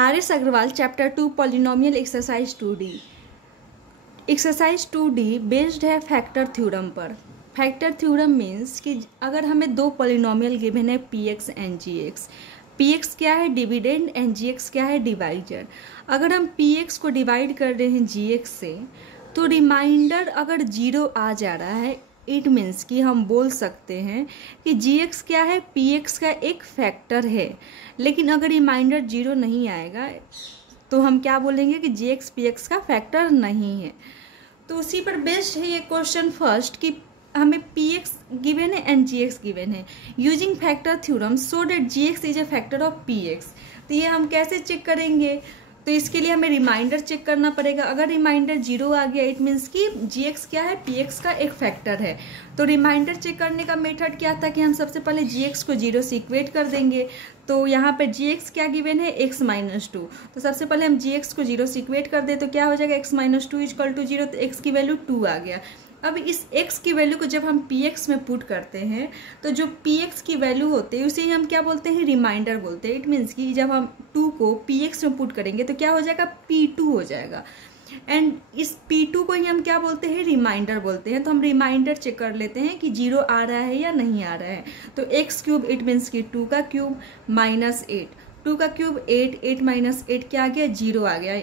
RS. Agarwal chapter 2 polynomial exercise 2D। Exercise 2D based है factor theorem पर। Factor theorem means कि अगर हमें दो पॉलिनोमियल गिवन है px एंड gx, px क्या है डिविडेंड एंड gx क्या है डिवाइजर। अगर हम px को डिवाइड कर रहे हैं gx से तो रिमाइंडर अगर 0 आ जा रहा है, इट मीन्स कि हम बोल सकते हैं कि gx क्या है px का एक फैक्टर है। लेकिन अगर रिमाइंडर 0 नहीं आएगा तो हम क्या बोलेंगे कि gx px का फैक्टर नहीं है। तो उसी पर बेस्ड है ये क्वेश्चन फर्स्ट कि हमें px गिवन है एंड gx गिवन है। Using factor theorem so that gx is a factor of px। तो ये हम कैसे चेक करेंगे? तो इसके लिए हमें रिमाइंडर चेक करना पड़ेगा। अगर रिमाइंडर 0 आ गया इट मीन्स कि gx क्या है px का एक फैक्टर है। तो रिमाइंडर चेक करने का मेथड क्या था कि हम सबसे पहले gx को 0 से इक्वेट कर देंगे। तो यहाँ पे gx क्या गिवन है x - 2। तो सबसे पहले हम gx को 0 से इक्वेट कर दे तो क्या हो जाएगा x - 2 = 0। तो x की वैल्यू 2 आ गया। अब इस x की वैल्यू को जब हम px में पुट करते हैं तो जो px की वैल्यू होती है उसे हम क्या बोलते हैं? रिमाइंडर बोलते हैं। इट मीन्स कि जब हम 2 को px में पुट करेंगे तो क्या हो जाएगा? p2 हो जाएगा। एंड इस p2 को ही हम क्या बोलते हैं? रिमाइंडर बोलते हैं। तो हम रिमाइंडर चेक कर लेते हैं कि 0 आ रहा है या नहीं आ रहा है। तो x³ इट मीन्स कि 2 का क्यूब -8, 2 का क्यूब 8, 8 - 8 क्या आ गया? 0 आ गया।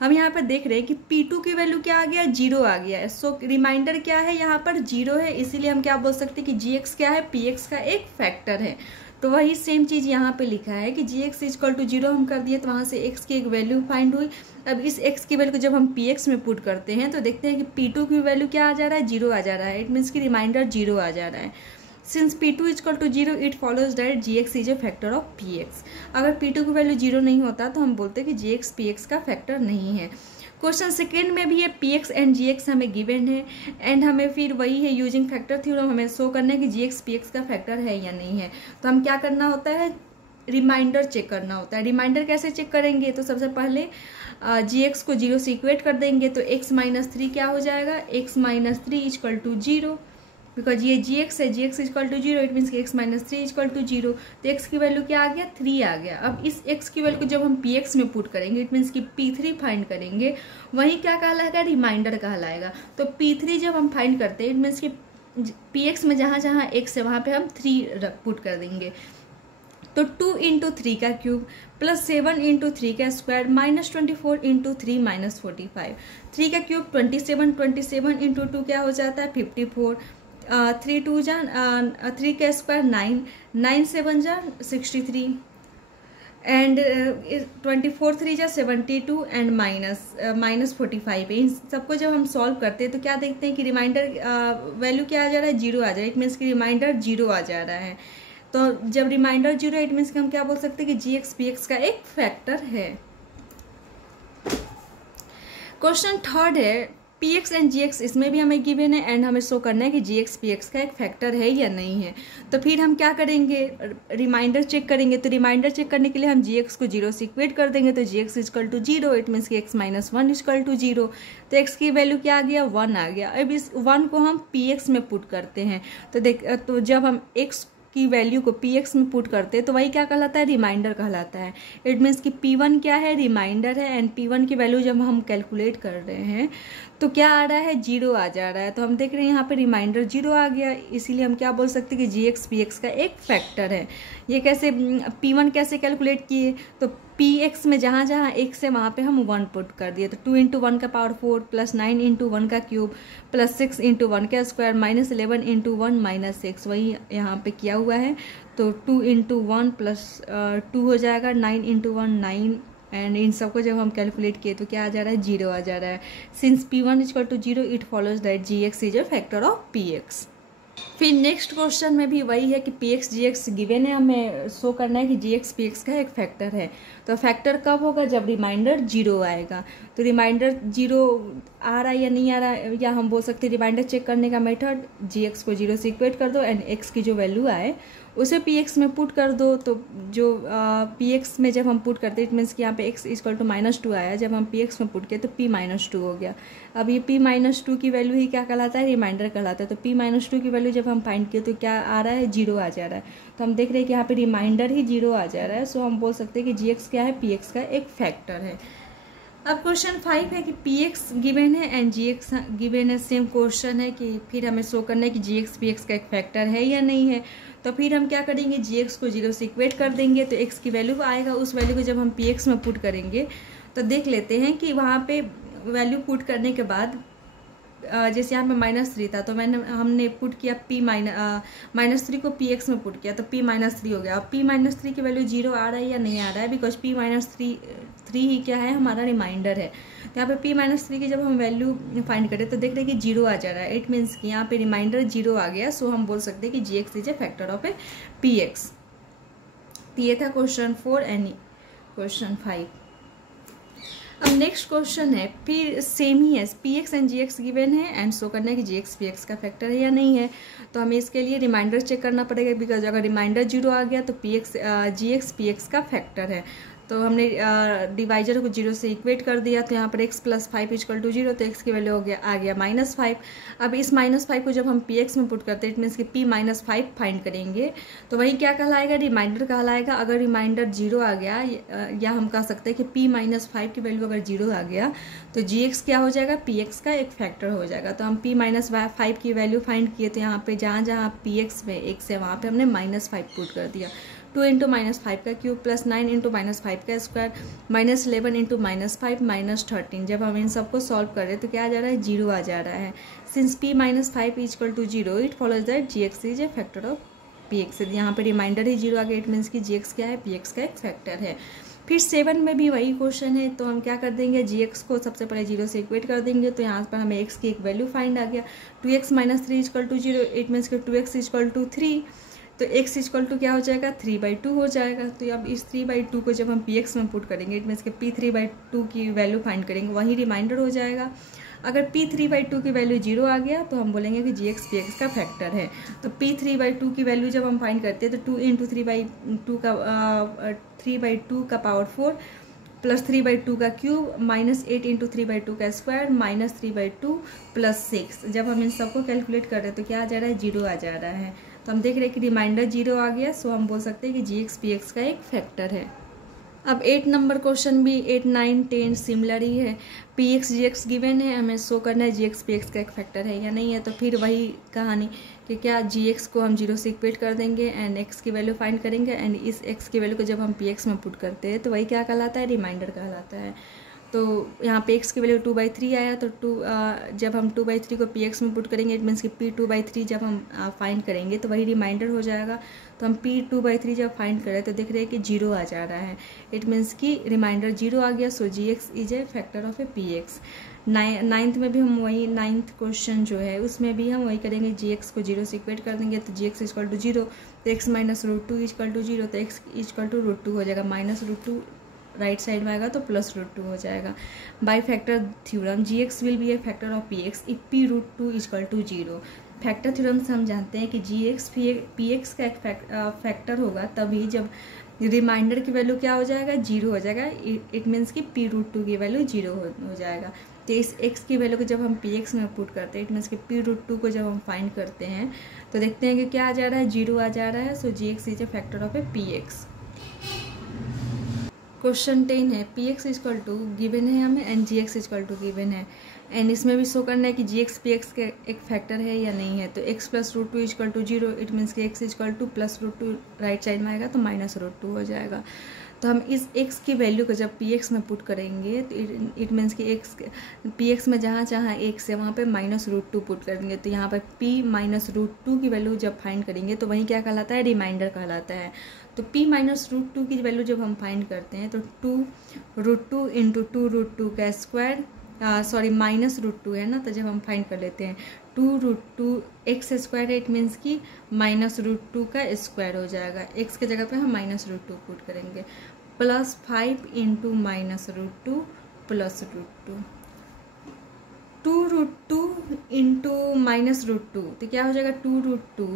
हम यहाँ पर देख रहे हैं कि p2 की वैल्यू क्या आ गया? 0 आ गया है। सो रिमाइंडर क्या है? यहाँ पर 0 है, इसीलिए हम क्या बोल सकते हैं कि gx क्या है? px का एक फैक्टर है। तो वही सेम चीज़ यहाँ पे लिखा है कि gx = 0 हम कर दिए तो वहाँ से x की एक वैल्यू फाइंड हुई। अब इस x की वैल्यू को जब हम px में पुट करते हैं तो देखते हैं कि p2 की वैल्यू क्या आ जा रहा है? 0 आ जा रहा है। इट मीन्स कि रिमाइंडर 0 आ जा रहा है। Since p2 = 0 it follows that gx is a factor of px। अगर p2 की वैल्यू 0 नहीं होता तो हम बोलते हैं कि gx px का फैक्टर नहीं है। क्वेश्चन सेकेंड में भी ये px एंड gx हमें गिवन है एंड हमें फिर वही है यूजिंग फैक्टर थ्योरम हमें शो करना है कि gx px का फैक्टर है या नहीं है। तो हम क्या करना होता है? रिमाइंडर चेक करना होता है। रिमाइंडर कैसे चेक करेंगे? तो सबसे पहले gx को 0 से इक्वेट कर देंगे तो x - 3 क्या हो जाएगा? x - 3 = 0। बिकॉज ये gx है, gx = 0 इट मीन्स कि x - 3 = 0। तो x की वैल्यू क्या आ गया? 3 आ गया। अब इस x की वैल्यू को जब हम px में पुट करेंगे इट मीन्स कि p3 फाइंड करेंगे, वही क्या कहलाएगा? रिमाइंडर कहलाएगा। तो p3 जब हम फाइंड करते हैं इट मीन्स कि px में जहाँ जहाँ x है वहाँ पे हम 3 पुट कर देंगे। तो 2 × 3 का क्यूब +7 × 3 का स्क्वायर -24 × 3 -45। 3 का क्यूब 27, 27 × 2 क्या हो जाता है? 54। 3 2 जा 3 का स्क्वायर 9, 9 7 जा 63 एंड 24 3 जा 72 एंड -45 है। इन सबको जब हम सॉल्व करते हैं तो क्या देखते हैं कि रिमाइंडर वैल्यू क्या आ जा रहा है? 0 आ जा रहा है। इट मीन्स कि रिमाइंडर 0 आ जा रहा है। तो जब रिमाइंडर 0 है इट मीन्स कि हम क्या बोल सकते हैं कि gx px का एक फैक्टर है। क्वेश्चन थर्ड है px एंड gx, इसमें भी हमें गिवन है एंड हमें शो करना है कि gx px का एक फैक्टर है या नहीं है। तो फिर हम क्या करेंगे? रिमाइंडर चेक करेंगे। तो रिमाइंडर चेक करने के लिए हम gx को 0 से इक्वेट कर देंगे तो gx = 0 इट मीन्स कि x - 1 = 0। तो x की वैल्यू क्या आ गया? 1 आ गया। अब इस 1 को हम px में पुट करते हैं तो जब हम x की वैल्यू को px में पुट करते हैं तो वही क्या कहलाता है? रिमाइंडर कहलाता है। इट मीन्स कि p1 क्या है? रिमाइंडर है एंड p1 की वैल्यू जब हम कैलकुलेट कर रहे हैं तो क्या आ रहा है? 0 आ जा रहा है। तो हम देख रहे हैं यहाँ पे रिमाइंडर 0 आ गया, इसीलिए हम क्या बोल सकते हैं कि gx px का एक फैक्टर है। ये कैसे? p1 कैसे कैलकुलेट किए? तो px में जहाँ जहाँ x है वहाँ पे हम 1 पुट कर दिए। तो 2 × 1 का पावर 4 +9 × 1 का क्यूब +6 × 1 का स्क्वायर -11 × 1 -6 वही यहाँ पे किया हुआ है। तो 2 × 1 + 2 हो जाएगा, 9 × 1 9 एंड इन सबको जब हम कैलकुलेट किए तो क्या आ जा रहा है? 0 आ जा रहा है। Since p1 = 0 it follows that gx is a factor of px। फिर नेक्स्ट क्वेश्चन में भी वही है कि px gx गिवन है, हमें शो करना है कि gx px का एक फैक्टर है। तो फैक्टर कब होगा? जब रिमाइंडर 0 आएगा। तो रिमाइंडर 0 आ रहा है या नहीं आ रहा है, या हम बोल सकते हैं रिमाइंडर चेक करने का मेथड gx को 0 से इक्वेट कर दो एंड x की जो वैल्यू आए उसे पी एक्स में पुट कर दो, तो जो पी एक्स में जब हम पुट करते हैं इट मीन्स कि यहाँ पे एक्स इक्वल टू -2 आया, जब हम पी एक्स में पुट किए तो p -2 हो गया। अब ये p -2 की वैल्यू ही क्या कहलाता है, रिमाइंडर कहलाता है। तो p -2 की वैल्यू जब हम फाइंड किए तो क्या आ रहा है, 0 आ जा रहा है। तो हम देख रहे हैं कि यहाँ पे रिमाइंडर ही 0 आ जा रहा है। सो हम बोल सकते हैं कि जी एक्स क्या है, पी एक्स का एक फैक्टर है। अब क्वेश्चन 5 है कि पी एक्स गिवन है एंड जी एक्स गिवन है। सेम क्वेश्चन है कि फिर हमें शो करना है कि जी एक्स पी एक्स का एक फैक्टर है या नहीं है। तो फिर हम क्या करेंगे, जी एक्स को 0 से इक्वेट कर देंगे, तो एक्स की वैल्यू आएगा। उस वैल्यू को जब हम पी एक्स में पुट करेंगे तो देख लेते हैं कि वहाँ पे वैल्यू पुट करने के बाद जैसे यहाँ पे -3 था तो हमने पुट किया -3 को पी एक्स में पुट किया तो p -3 हो गया। अब p -3 की वैल्यू 0 आ रहा है या नहीं आ रहा है, बिकॉज p -3 ही क्या है, हमारा रिमाइंडर है। तो यहाँ पे p -3 की जब हम वैल्यू फाइंड करें तो देख रहे हैं कि 0 आ जा रहा है। इट मीन्स कि यहाँ पे रिमाइंडर 0 आ गया। सो हम बोल सकते हैं कि जी x is a factor of a p x. ये था क्वेश्चन 4 एंड क्वेश्चन 5। अब नेक्स्ट क्वेश्चन है, फिर सेम ही है, P X and ji X given है एंड शो करना है कि जी एक्स पी एक्स का फैक्टर है या नहीं है। तो हमें इसके लिए रिमाइंडर चेक करना पड़ेगा, बिकॉज अगर रिमाइंडर 0 आ गया तो पी एक्स जी एक्स पी एक्स का फैक्टर है। तो हमने डिवाइजर को 0 से इक्वेट कर दिया, तो यहाँ पर x + 5 = 0, तो x की वैल्यू आ गया -5। अब इस -5 को जब हम पी एक्स में पुट करते हैं इट मीन्स कि p -5 फाइंड करेंगे तो वही क्या कहलाएगा, रिमाइंडर कहलाएगा। अगर रिमाइंडर 0 आ गया या हम कह सकते हैं कि p -5 की वैल्यू अगर 0 आ गया तो जी एक्स क्या हो जाएगा, पी एक्स का एक फैक्टर हो जाएगा। तो हम p -5 की वैल्यू फाइंड किए, तो यहाँ पे जहाँ जहाँ पी एक्स में x है वहाँ पे हमने -5 पुट कर दिया। 2 × -5 का क्यूब प्लस 9 × -5 का स्क्वायर -11 × -5 -13। जब हम इन सबको सॉल्व कर रहे हैं तो क्या आ जा रहा है, 0 आ जा रहा है। Since p -5 = 0 it follows that G x is a factor of P X. यहाँ पे रिमाइंडर ही 0 आ गया, इट मीन्स कि जी एक्स क्या है, पी एक्स का एक फैक्टर है। फिर 7 में भी वही क्वेश्चन है, तो हम क्या कर देंगे, जी एक्स को सबसे पहले 0 से इक्वेट कर देंगे। तो यहाँ पर हमें एक्स की एक वैल्यू फाइंड आ गया, 2x - 3 = 0, इट मीन्स कि 2x = 3। तो x = क्या हो जाएगा, 3/2 हो जाएगा। तो अब इस 3/2 को जब हम पी एक्स में पुट करेंगे इट मीन्स कि p 3/2 की वैल्यू फाइंड करेंगे, वही रिमाइंडर हो जाएगा। अगर p 3/2 की वैल्यू 0 आ गया तो हम बोलेंगे कि जी एक्स पी एक्स का फैक्टर है। तो p 3/2 की वैल्यू जब हम फाइंड करते हैं तो 2 × 3/2 का पावर 4 प्लस 3/2 का क्यूब -8 × 3/2 का स्क्वायर -3/2 प्लस 6। जब हम इन सबको कैलकुलेट कर रहे हैं तो क्या आ जा रहा है, 0 आ जा रहा है। तो हम देख रहे हैं कि रिमाइंडर 0 आ गया। सो हम बोल सकते हैं कि जी एक्स पी एक्स का एक फैक्टर है। अब 8 नंबर क्वेश्चन भी 8, 9, 10 सिमिलर ही है। पी एक्स जी एक्स गिवन है, हमें शो करना है जी एक्स पी एक्स का एक फैक्टर है या नहीं है। तो फिर वही कहानी कि क्या जी एक्स को हम 0 से इक्वेट कर देंगे एंड एक्स की वैल्यू फाइंड करेंगे एंड इस एक्स की वैल्यू को जब हम पी एक्स में पुट करते हैं तो वही क्या कहलाता है, रिमाइंडर कहलाता है। तो यहाँ पे x की वैल्यू 2/3 आया, तो जब हम 2/3 को पी एक्स में पुट करेंगे इट मीन्स कि p 2/3 जब हम फाइंड करेंगे तो वही रिमाइंडर हो जाएगा। तो हम p 2/3 जब फाइंड करें तो देख रहे हैं कि 0 आ जा रहा है, इट मीन्स कि रिमाइंडर 0 आ गया। So g x is a factor of a p x. 9th में भी हम वही 9th क्वेश्चन जो है उसमें भी हम वही करेंगे, जी एक्स को 0 से इक्वेट कर देंगे तो जी एक्स = 0, तो x - √2 = 0, तो x = √2 हो जाएगा। -√2 राइट साइड में आएगा तो +√2 हो जाएगा। By factor theorem G X will be a factor of P X if p √2 = 0। Factor theorem से हम जानते हैं कि जी एक्स पी एक्स का एक फैक्टर होगा तभी जब रिमाइंडर की वैल्यू क्या हो जाएगा, 0 हो जाएगा। इट मीन्स कि p √2 की वैल्यू 0 हो जाएगा। तो इस x की वैल्यू को जब हम पी एक्स में पुट करते हैं इट मीन्स कि p √2 को जब हम फाइंड करते हैं तो देखते हैं कि क्या आ जा रहा है, 0 आ जा रहा है। So g x is a factor of a p x. Question 10 है, पी एक्स = गिवन है हमें एंड जी एक्स = गिवन है एंड इसमें भी शो करना है कि जी एक्स पी एक्स के एक फैक्टर है या नहीं है। तो x + √2 = 0, इट मीन्स कि x = +√2 राइट साइड में आएगा तो -√2 हो जाएगा। तो हम इस x की वैल्यू को जब पी एक्स में पुट करेंगे तो इट मीन्स कि पी एक्स में जहाँ जहाँ x है वहाँ पे -√2 पुट करेंगे। तो यहाँ पर p -√2 की वैल्यू जब फाइंड करेंगे तो वही क्या कहलाता है, रिमाइंडर कहलाता है। तो p -√2 की वैल्यू जब हम फाइंड करते हैं तो 2√2 × 2√2 का स्क्वायर -√2 है ना, तो जब हम फाइंड कर लेते हैं 2√2 x² है, इट मीन्स कि -√2 का स्क्वायर हो जाएगा। x के जगह पे हम -√2 पुट करेंगे +5 × -√2 +√2 2√2 × -√2 तो क्या हो जाएगा, 2√2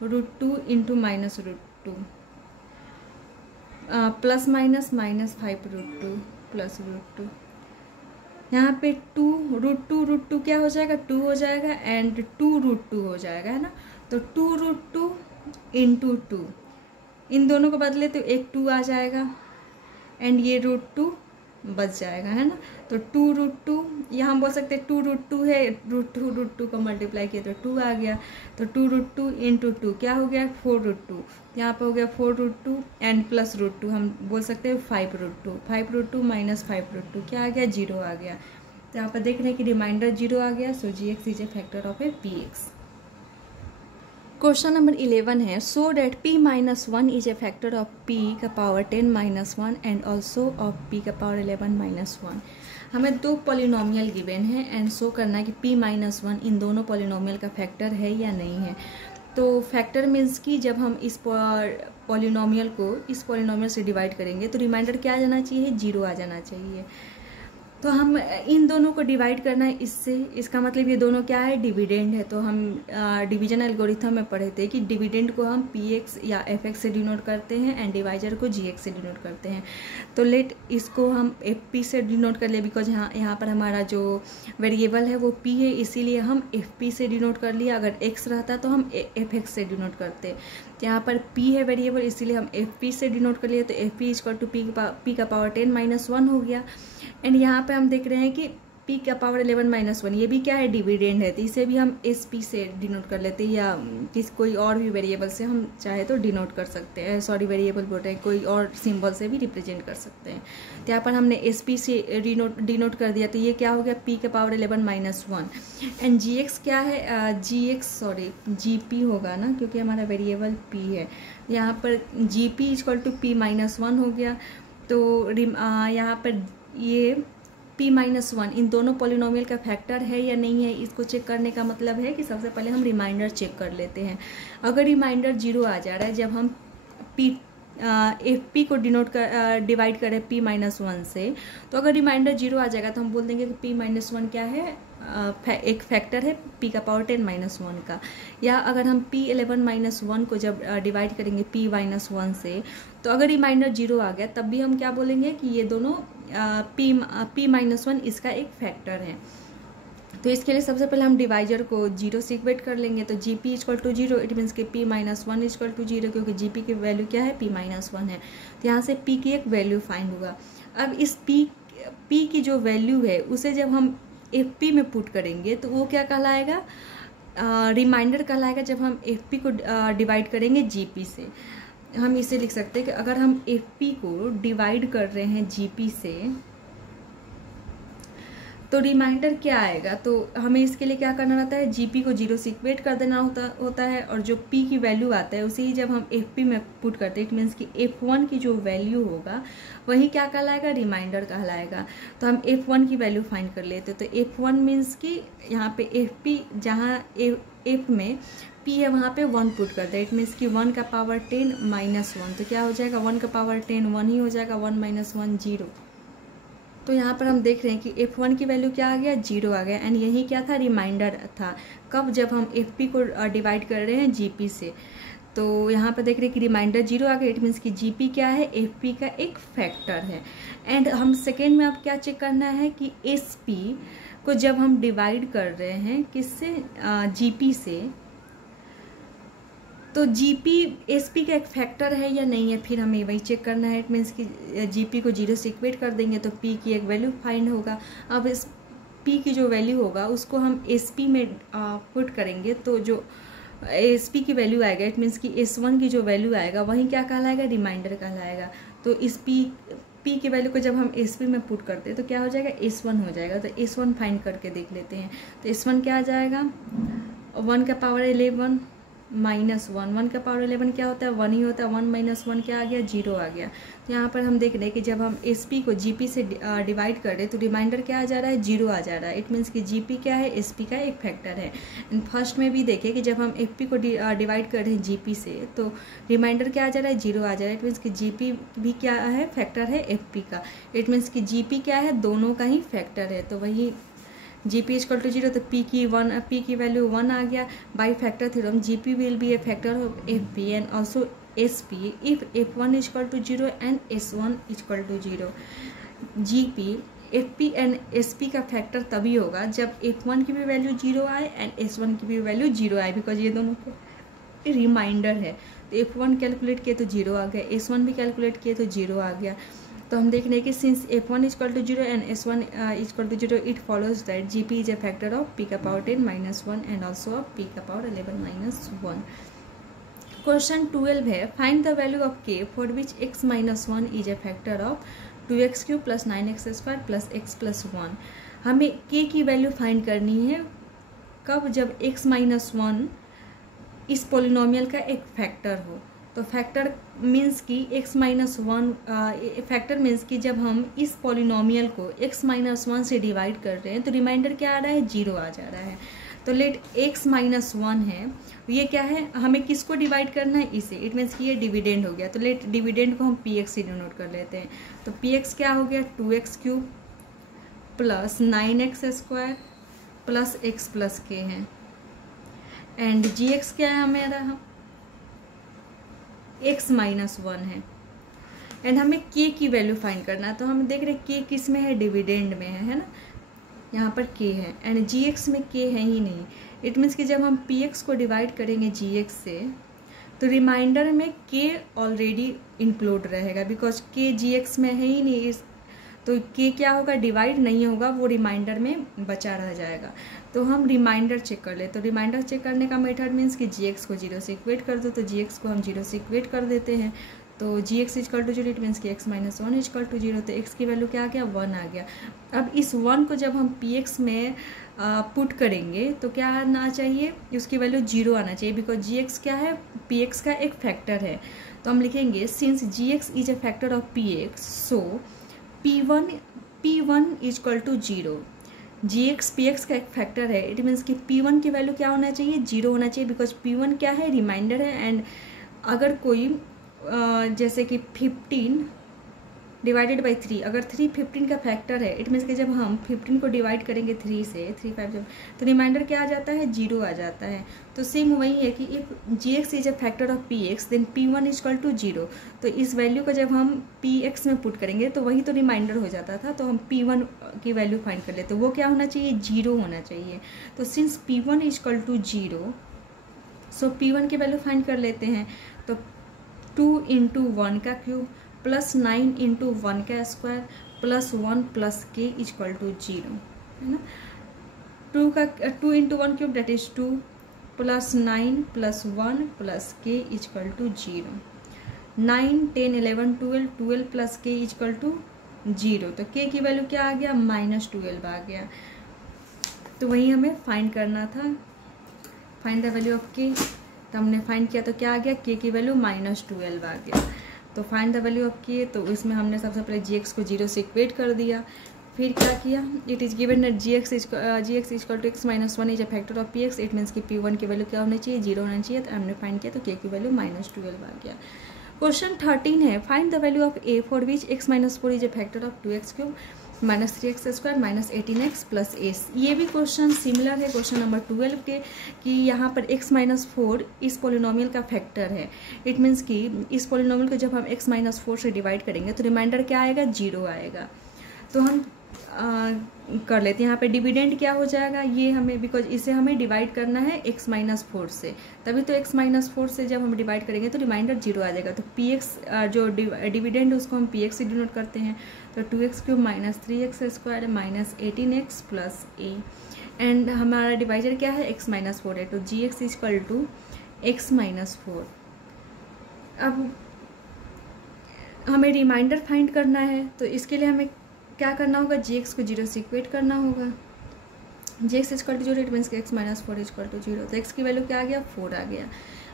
× √2 into minus √2 plus minus minus 5√2 plus √2। यहाँ पे √2 क्या हो जाएगा, 2 हो जाएगा एंड 2√2 हो जाएगा, है ना। तो 2√2 इंटू 2, इन दोनों को बदले तो एक 2 आ जाएगा एंड ये √2 बच जाएगा, है ना। तो 2√2 यहाँ हम बोल सकते हैं 2√2 है, √2 को मल्टीप्लाई किया तो 2 आ गया। तो 2√2 इंटू 2 क्या हो गया, 4√2। यहाँ पर हो गया 4√2 एंड प्लस √2, हम बोल सकते हैं 5√2। 5√2 माइनस 5√2 क्या आ गया, 0 आ गया। तो यहाँ पर देख रहे हैं कि रिमाइंडर 0 आ गया। सो GX is a factor of A PX। Question number 11 है, so that p-1 is a factor of p का power 10-1 and also of p का पावर 11-1। हमें दो पॉलिनोमियल गिवन है एंड शो करना है कि p-1 इन दोनों पॉलिनोमियल का फैक्टर है या नहीं है। तो फैक्टर मीन्स कि जब हम इस पॉलिनोमियल को इस पॉलिनोमियल से डिवाइड करेंगे तो रिमाइंडर क्या आ जाना चाहिए, 0 आ जाना चाहिए। तो हम इन दोनों को डिवाइड करना है इससे, इसका मतलब ये दोनों क्या है, डिविडेंड है। तो हम डिवीजन एल्गोरिथम में पढ़े थे कि डिविडेंड को हम PX या FX से डिनोट करते हैं एंड डिवाइजर को GX से डिनोट करते हैं। तो लेट इसको हम FP से डिनोट कर ले, बिकॉज यहाँ पर हमारा जो वेरिएबल है वो P है, इसीलिए हम FP से डिनोट कर लिया। अगर X रहता तो हम FX से डिनोट करते। यहाँ पर P है वेरिएबल, इसीलिए हम FP से डिनोट कर लिए। तो FP इक्वल टू P का पावर 10-1 हो गया। एंड यहाँ पे हम देख रहे हैं कि P का पावर 11-1 ये भी क्या है, डिविडेंड है। तो इसे भी हम SP से डिनोट कर लेते हैं या कोई और भी वेरिएबल से हम चाहे तो डिनोट कर सकते हैं। सॉरी, वेरिएबल बोल रहे हैं, कोई और सिंबल से भी रिप्रेजेंट कर सकते हैं। तो यहाँ पर हमने SP से डिनोट कर दिया। तो ये क्या हो गया, P का पावर 11-1 एंड GX क्या है, GP होगा ना, क्योंकि हमारा वेरिएबल P है। यहाँ पर GP इक्वल टू P-1 हो गया। तो यहाँ पर ये p-1 इन दोनों पॉलिनोमियल का फैक्टर है या नहीं है, इसको चेक करने का मतलब है कि सबसे पहले हम रिमाइंडर चेक कर लेते हैं। अगर रिमाइंडर 0 आ जा रहा है जब हम FP को डिवाइड करें p-1 से, तो अगर रिमाइंडर 0 आ जाएगा तो हम बोल देंगे कि p-1 क्या है, एक फैक्टर है P का पावर 10-1 का। या अगर हम p-11-1 को जब डिवाइड करेंगे p-1 से, तो अगर रिमाइंडर 0 आ गया तब भी हम क्या बोलेंगे कि ये दोनों p-1 इसका एक फैक्टर है। तो इसके लिए सबसे पहले हम डिवाइजर को 0 से इक्वेट कर लेंगे। तो GP equal to 0, it means कि p-1 इक्वल टू 0, क्योंकि GP की वैल्यू क्या है, p-1 है। तो यहाँ से P की एक वैल्यू फाइंड होगा। अब इस P की जो वैल्यू है उसे जब हम FP में पुट करेंगे तो वो क्या कहलाएगा, रिमाइंडर कहलाएगा। जब हम FP को डिवाइड करेंगे GP से, हम इसे लिख सकते हैं कि अगर हम FP को डिवाइड कर रहे हैं GP से तो रिमाइंडर क्या आएगा। तो हमें इसके लिए क्या करना रहता है, GP को 0 से इक्वेट कर देना होता है और जो P की वैल्यू आता है उसे ही जब हम FP में पुट करते हैं, इट मीन्स कि F1 की जो वैल्यू होगा वही क्या कहलाएगा, रिमाइंडर कहलाएगा। तो हम F1 की वैल्यू फाइंड कर लेते। तो F1 मीन्स कि यहाँ पे FP जहाँ F में P है वहाँ पे 1 पुट कर दे, इट मीन्स कि 1 का पावर 10-1। तो क्या हो जाएगा, 1 का पावर 10 1 ही हो जाएगा, 1-1 0। तो यहाँ पर हम देख रहे हैं कि F1 की वैल्यू क्या आ गया, 0 आ गया। एंड यही क्या था, रिमाइंडर था। कब, जब हम FP को डिवाइड कर रहे हैं GP से। तो यहाँ पर देख रहे हैं कि रिमाइंडर 0 आ गया, इट मीन्स कि GP क्या है, FP का एक फैक्टर है। एंड हम सेकेंड में अब क्या चेक करना है कि SP को जब हम डिवाइड कर रहे हैं किससे, GP से, तो GP SP का एक फैक्टर है या नहीं है, फिर हमें वही चेक करना है। इट मीन्स कि GP को 0 से इक्वेट कर देंगे तो P की एक वैल्यू फाइंड होगा। अब इस P की जो वैल्यू होगा उसको हम SP में पुट करेंगे तो जो SP की वैल्यू आएगा, इट मीन्स कि S1 की जो वैल्यू आएगा वही क्या कहलाएगा, रिमाइंडर कहलाएगा। तो इस P की वैल्यू को जब हम SP में पुट करते हैं तो क्या हो जाएगा, S1 हो जाएगा। तो S1 फाइंड करके देख लेते हैं। तो S1 क्या आ जाएगा, 1 का पावर 11 -1, 1 का पावर 11 क्या होता है, 1 ही होता है। 1 - 1 क्या आ गया, 0 आ गया। तो यहाँ पर हम देख रहे हैं कि जब हम SP को GP से डिवाइड कर रहे हैं तो रिमाइंडर क्या आ जा रहा है, 0 आ जा रहा है। इट मीन्स कि GP क्या है, SP का एक फैक्टर है। एंड फर्स्ट में भी देखें कि जब हम FP को डिवाइड कर रहे हैं GP से तो रिमाइंडर क्या आ जा रहा है, 0 आ जा रहा है। इट मीन्स कि GP भी क्या है, फैक्टर है FP का। इट मीन्स कि GP क्या है, दोनों का ही फैक्टर है। तो वही G P equal to zero, तो पी की वैल्यू 1 आ गया। By factor theorem G P will be a factor of F P and also S P if F1 equal to zero and S1 equal to zero. G P F P and S P का factor तभी होगा जब F1 की भी value zero आए and S1 की भी value zero आए, बिकॉज ये दोनों को रिमाइंडर है। तो F1 कैलकुलेट किए तो जीरो आ गया, S1 भी कैलकुलेट किए तो जीरो आ गया। तो हम देख रहे हैं कि since F1 equal to zero and S1 equal to zero, it follows that G P is a factor of p का power 10 - 1 and also of p का पावर 11 - 1। क्वेश्चन 12 है, find the value of k for which x - 1 is a factor of 2x³ + 9x² + x + 1। हमें k की value find करनी है कब, जब x - 1 इस पोलिनोमियल का एक फैक्टर हो। तो फैक्टर मीन्स कि x - 1 फैक्टर मीन्स कि जब हम इस पोलिनोमियल को x - 1 से डिवाइड कर रहे हैं तो रिमाइंडर क्या आ रहा है, जीरो आ जा रहा है। तो लेट x - 1 है, ये क्या है, हमें किसको डिवाइड करना है, इसे। इट मीन्स कि ये डिविडेंड हो गया। तो लेट डिविडेंड को हम px से डिनोट कर लेते हैं। तो px क्या हो गया, 2x³ + 9x² + x + k है। एंड gx क्या है हमारा, x - 1 है। एंड हमें k की वैल्यू फाइंड करना है। तो हम देख रहे k किस में है, डिविडेंड में है ना, यहाँ पर k है एंड gx में k है ही नहीं। इट मीन्स कि जब हम px को डिवाइड करेंगे gx से तो रिमाइंडर में k ऑलरेडी इंक्लूड रहेगा, बिकॉज k gx में है ही नहीं। तो k क्या होगा, डिवाइड नहीं होगा, वो रिमाइंडर में बचा रह जाएगा। तो हम रिमाइंडर चेक कर ले। तो रिमाइंडर चेक करने का मेथड मीन्स कि gx को 0 से इक्वेट कर दो। तो gx को हम 0 से इक्वेट कर देते हैं। तो gx equal to 0, it means कि x - 1 इजकल टू 0। तो x की वैल्यू क्या आ गया, 1 आ गया। अब इस 1 को जब हम px में पुट करेंगे तो क्या आना चाहिए, उसकी वैल्यू 0 आना चाहिए, बिकॉज gx क्या है, px का एक फैक्टर है। तो हम लिखेंगे since gx is a factor of px, so p1 equal to 0। gx px का एक फैक्टर है, इट मीन्स कि p1 की वैल्यू क्या होना चाहिए, 0 होना चाहिए, बिकॉज p1 क्या है, रिमाइंडर है। एंड अगर कोई जैसे कि 15 डिवाइडेड बाई 3, अगर 3 15 का फैक्टर है, इट मीन्स कि जब हम 15 को डिवाइड करेंगे 3 से 3 5 जब, तो रिमाइंडर क्या आ जाता है, 0 आ जाता है। तो सेम वही है कि if gx is a factor of px then p1 equal to 0। तो इस वैल्यू को जब हम px में पुट करेंगे तो वही तो रिमाइंडर हो जाता था। तो हम p1 की वैल्यू फाइंड कर लेते, वो क्या होना चाहिए, 0 होना चाहिए। तो since p1 equal to 0, so p1 की वैल्यू फाइंड कर लेते हैं। तो 2 × 1 का क्यूब + 9 × 1 का स्क्वायर + 1 + k इजकल टू 0 है ना। 2 × 1 cube that is 2 + 9 + 1 + k equal to 0। 9 10 11 12 12 + k equal to 0। तो k की वैल्यू क्या आ गया, -12 आ गया। तो वही हमें फाइंड करना था, find the value of k। तो हमने फाइंड किया तो क्या आ गया, k की वैल्यू -12 आ गया। तो find the value of k, तो इसमें हमने सबसे पहले gx को 0 से इक्वेट कर दिया। फिर क्या किया, it is given that gx equal to x - 1 is a factor of px, it means कि p1 की वैल्यू क्या होनी चाहिए, 0 होना चाहिए। तो हमने फाइंड किया तो k की वैल्यू -12 आ गया। क्वेश्चन 13 है, find the value of a for which x - 4 is a factor of 2x³ - 3x² - 18x + s। ये भी क्वेश्चन सिमिलर है क्वेश्चन नंबर 12 के, कि यहाँ पर x - 4 इस पोलिनोमियल का फैक्टर है। इट मीन्स कि इस पोलिनोमियल को जब हम x - 4 से डिवाइड करेंगे तो रिमाइंडर क्या आएगा, 0 आएगा। तो हम कर लेते हैं। यहाँ पे डिविडेंड क्या हो जाएगा, ये हमें, बिकॉज इसे हमें डिवाइड करना है x - 4 से, तभी तो x - 4 से जब हम डिवाइड करेंगे तो रिमाइंडर 0 आ जाएगा। तो px जो डिविडेंड है उसको हम px से डिनोट करते हैं। तो 2x³ - 3x² - 18x + a। And हमारा डिवाइजर क्या है, x - 4 है। तो gx इजकल टू x - 4। अब हमें रिमाइंडर फाइंड करना है, तो इसके लिए हमें क्या करना होगा, gx को 0 से इक्वेट करना होगा। gx equal to 0, it means x - 4 equal to 0। तो x की वैल्यू क्या आ गया, 4 आ गया।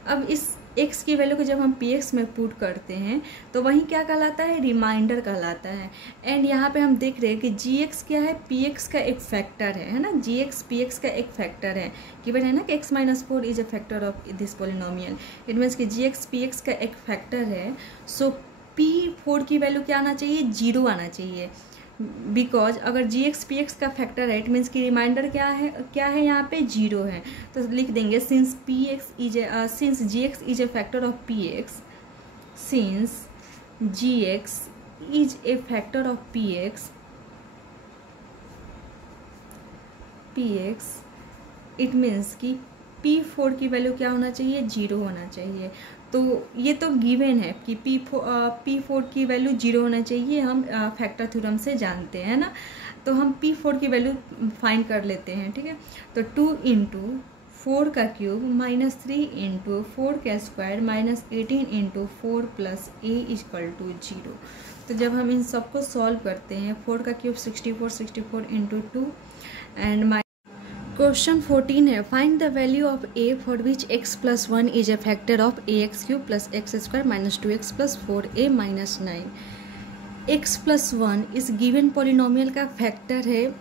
अब इस x की वैल्यू को जब हम px में पुट करते हैं तो वही क्या कहलाता है, रिमाइंडर कहलाता है। एंड यहाँ पे हम देख रहे हैं कि gx क्या है, px का एक फैक्टर है ना, gx px का एक फैक्टर है। गिवन है ना कि x - 4 is a factor of this polynomial, it means कि gx px का एक फैक्टर है। सो p4 की वैल्यू क्या आना चाहिए, 0 आना चाहिए। बिकॉज अगर जी एक्स पी एक्स का फैक्टर है इट मीन्स कि रिमाइंडर क्या है यहाँ पे 0 है। तो लिख देंगे since G x is a factor of P X, since G x is a factor of P X it means कि P4 की वैल्यू क्या होना चाहिए, 0 होना चाहिए। तो ये तो गिवन है कि P4 की वैल्यू 0 होना चाहिए, हम फैक्टर थ्योरम से जानते हैं ना। तो हम P4 की वैल्यू फाइंड कर लेते हैं, ठीक है। तो 2 इंटू 4 का क्यूब माइनस 3 इंटू 4 का square minus 18 into 4 plus a equal to 0। तो जब हम इन सबको सॉल्व करते हैं 4 का क्यूब 64 इंटू 2 एंड क्वेश्चन 14 है find the value of a for which x plus 1 is a factor of ax cube plus x square minus 2x plus 4a minus 9। x plus 1 इस given polynomial का factor है।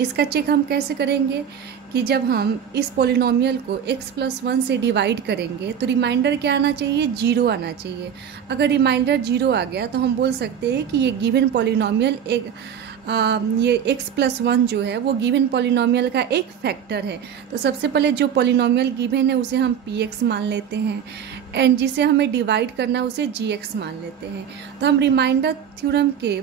इसका check हम कैसे करेंगे कि जब हम इस पॉलिनोमियल को x प्लस 1 से डिवाइड करेंगे तो रिमाइंडर क्या आना चाहिए, 0 आना चाहिए। अगर रिमाइंडर 0 आ गया तो हम बोल सकते हैं कि ये गिवन पॉलिनोमियल ये x प्लस 1 जो है वो गिवन पॉलिनोमियल का एक फैक्टर है। तो सबसे पहले जो पॉलिनोमियल गिवन है उसे हम px मान लेते हैं एंड जिसे हमें डिवाइड करना है उसे gx मान लेते हैं। तो हम रिमाइंडर थ्योरम के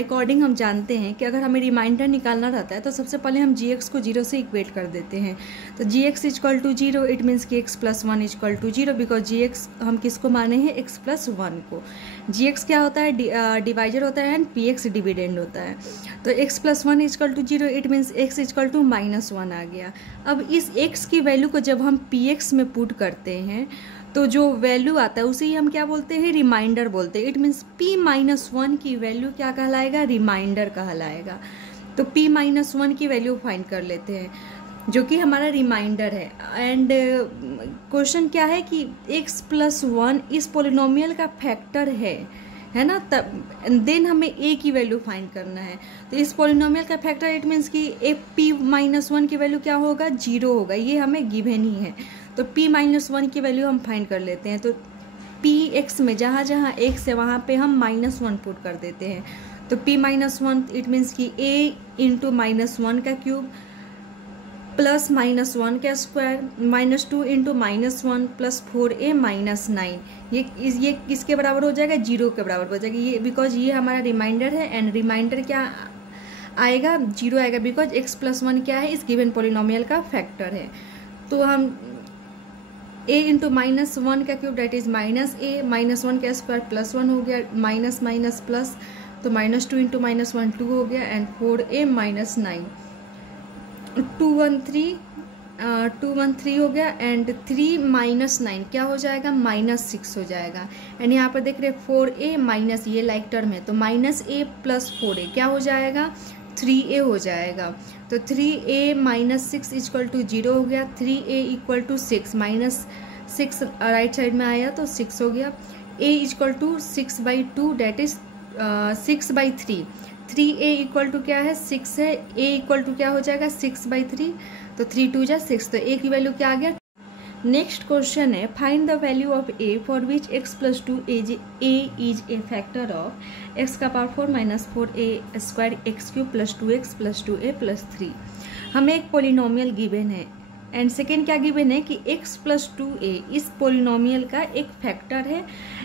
अकॉर्डिंग हम जानते हैं कि अगर हमें रिमाइंडर निकालना रहता है तो सबसे पहले हम gx को 0 से इक्वेट कर देते हैं। तो gx equal to 0 it means कि x plus 1 equal to 0 because gx हम किसको माने हैं, x प्लस 1 को। gx क्या होता है, डिवाइजर होता है एंड px डिविडेंड होता है। तो x plus 1 equal to 0 it means x equal to minus 1 आ गया। अब इस x की वैल्यू को जब हम px में पुट करते हैं तो जो वैल्यू आता है उसे ही हम क्या बोलते हैं, रिमाइंडर बोलते हैं। इट मीन्स p माइनस 1 की वैल्यू क्या कहलाएगा, रिमाइंडर कहलाएगा। तो p माइनस 1 की वैल्यू फाइंड कर लेते हैं जो कि हमारा रिमाइंडर है। एंड क्वेश्चन क्या है कि x प्लस 1 इस पॉलिनोमियल का फैक्टर है ना, तब देन हमें a की वैल्यू फाइंड करना है। तो इस पॉलिनोमियल का फैक्टर इट मीन्स कि p माइनस 1 की वैल्यू क्या होगा, 0 होगा। ये हमें गिवन ही है। तो p माइनस 1 की वैल्यू हम फाइंड कर लेते हैं। तो px में जहाँ जहाँ x है वहाँ पे हम माइनस 1 पुट कर देते हैं। तो p माइनस 1 इट मीन्स कि a इंटू माइनस 1 का क्यूब प्लस माइनस 1 का square minus 2 into minus 1 plus 4a minus 9। ये किसके बराबर हो जाएगा, 0 के बराबर हो जाएगा। ये बिकॉज ये हमारा रिमाइंडर है एंड रिमाइंडर क्या आएगा, 0 आएगा बिकॉज x प्लस 1 क्या है, इस गिवन पॉलिनोमियल का फैक्टर है। तो हम a इंटू माइनस 1 का cube that is minus a minus 1 का स्क्वायर प्लस 1 हो गया माइनस माइनस प्लस, तो माइनस 2 इंटू माइनस 1 2 हो गया एंड 4a माइनस 9 213 हो गया एंड 3 माइनस 9 क्या हो जाएगा, माइनस 6 हो जाएगा। एंड यहाँ पर देख रहे 4a माइनस ये लाइक टर्म है तो माइनस a प्लस 4a क्या हो जाएगा, 3a हो जाएगा। तो 3a माइनस 6 इक्वल टू 0 हो गया। 3a equal to 6 minus 6 right side में आया तो 6 हो गया। a equal to 6/2 that is 6/3। 3a equal to क्या है, 6 है। a इक्वल टू क्या हो जाएगा, 6/3। तो 3 2 जा 6, तो a की वैल्यू क्या आ गया। नेक्स्ट क्वेश्चन है find the value of a for which x plus 2 a is a factor of x का power 4 minus 4a square x cube plus 2x plus 2a plus 3। हमें एक पोलिनोमियल गिवन है and second क्या given है कि x plus 2a इस polynomial का एक फैक्टर है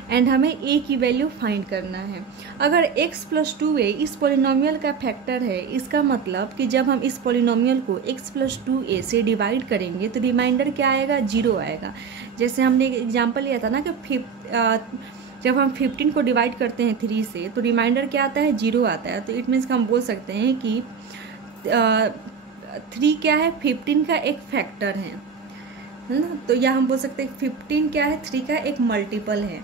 एंड हमें a की वैल्यू फाइंड करना है। अगर x प्लस 2a इस पोलिनोमियल का फैक्टर है, इसका मतलब कि जब हम इस पोलिनोमियल को x प्लस 2a से डिवाइड करेंगे तो रिमाइंडर क्या आएगा, 0 आएगा। जैसे हमने एक एग्जाम्पल लिया था ना कि जब हम 15 को डिवाइड करते हैं 3 से तो रिमाइंडर क्या आता है, 0 आता है। तो इट मीन्स हम बोल सकते हैं कि 3 क्या है, 15 का एक फैक्टर है ना। तो यहाँ हम बोल सकते हैं 15 क्या है, 3 का एक मल्टीपल है।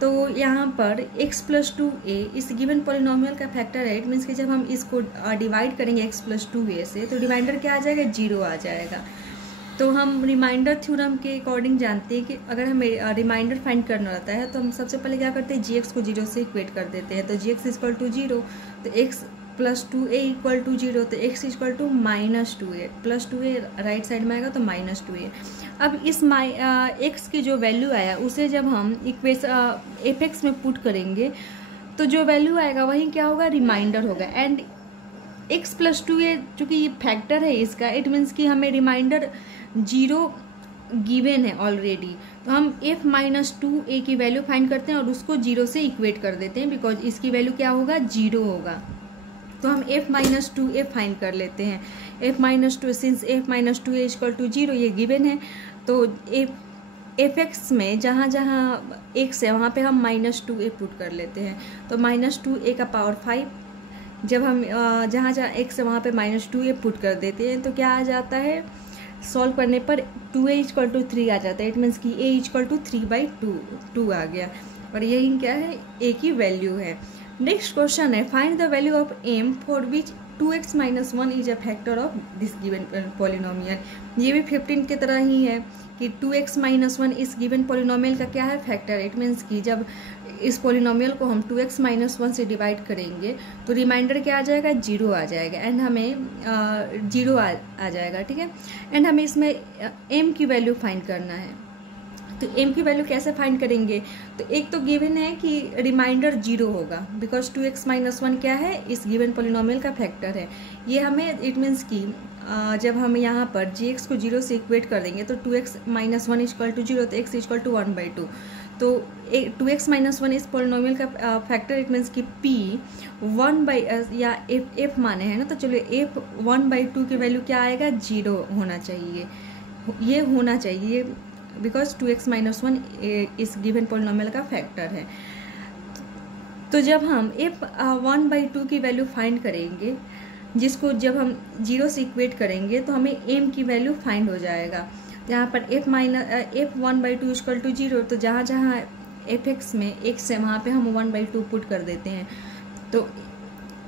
तो यहाँ पर x प्लस 2a इस गिवन पॉलिनोमियल का फैक्टर है। इट मीन्स कि जब हम इसको डिवाइड करेंगे x प्लस 2a से तो रिमाइंडर क्या आ जाएगा, 0 आ जाएगा। तो हम रिमाइंडर थ्योरम के अकॉर्डिंग जानते हैं कि अगर हमें रिमाइंडर फाइंड करना रहता है तो हम सबसे पहले क्या करते हैं, gx को 0 से इक्वेट कर देते हैं। तो gx इक्वल टू 0 तो x plus 2a equal to 0 तो x equal to minus 2a plus 2a right side में आएगा तो माइनस 2a। अब इस x की जो वैल्यू आया उसे जब हम इक्वेशन f(x) में पुट करेंगे तो जो वैल्यू आएगा वही क्या होगा, रिमाइंडर होगा। एंड x + 2 ये चूँकि ये फैक्टर है इसका, इट मीन्स कि हमें रिमाइंडर 0 गिवन है ऑलरेडी, तो हम f - 2a की वैल्यू फाइंड करते हैं और उसको 0 से इक्वेट कर देते हैं, बिकॉज इसकी वैल्यू क्या होगा, 0 होगा। तो हम f - 2a फाइंड कर लेते हैं। f - 2 सिंस f - 2a = 0 ये गिवन है, तो fx में जहाँ जहाँ x है वहाँ पे हम -2a पुट कर लेते हैं। तो -2a का पावर 5, जब हम जहाँ जहाँ x है वहाँ पे -2a पुट कर देते हैं तो क्या आ जाता है, सॉल्व करने पर 2a = 3 आ जाता है। इट मीन्स कि a = 3/2 आ गया, और यही क्या है, a की वैल्यू है। नेक्स्ट क्वेश्चन है, find the value of m for which 2x - 1 is a factor of this given polynomial. ये भी 15 की तरह ही है कि 2x - 1 इस गिवन पॉलिनोमियल का क्या है, फैक्टर। इट मीन्स कि जब इस पॉलिनोमियल को हम 2x - 1 से डिवाइड करेंगे तो रिमाइंडर क्या आ जाएगा, 0 आ जाएगा, एंड हमें 0 आ जाएगा, ठीक है। एंड हमें इसमें m की वैल्यू फाइंड करना है। तो m की वैल्यू कैसे फाइंड करेंगे, तो एक तो गिवन है कि रिमाइंडर 0 होगा, बिकॉज 2x - 1 क्या है, इस गिवन पॉलिनोमियल का फैक्टर है। ये हमें, इट मीन्स कि जब हम यहाँ पर gx को 0 से इक्वेट कर देंगे तो 2x - 1 = 0, तो x = 1/2। तो 2x - 1 इस पॉलिनोमियल का फैक्टर, इट मीन्स कि p 1 या f माने हैं ना, तो चलिए f 1/2 की वैल्यू क्या आएगा, 0 होना चाहिए, ये होना चाहिए, बिकॉज 2x - 1 इस गिवन पॉलिनोमियल का फैक्टर है। तो जब हम f 1/2 की वैल्यू फाइंड करेंगे, जिसको जब हम 0 से इक्वेट करेंगे तो हमें m की वैल्यू फाइंड हो जाएगा। यहाँ पर f 1/2 = 0, तो जहाँ जहाँ fx में x है वहाँ पे हम 1/2 पुट कर देते हैं। तो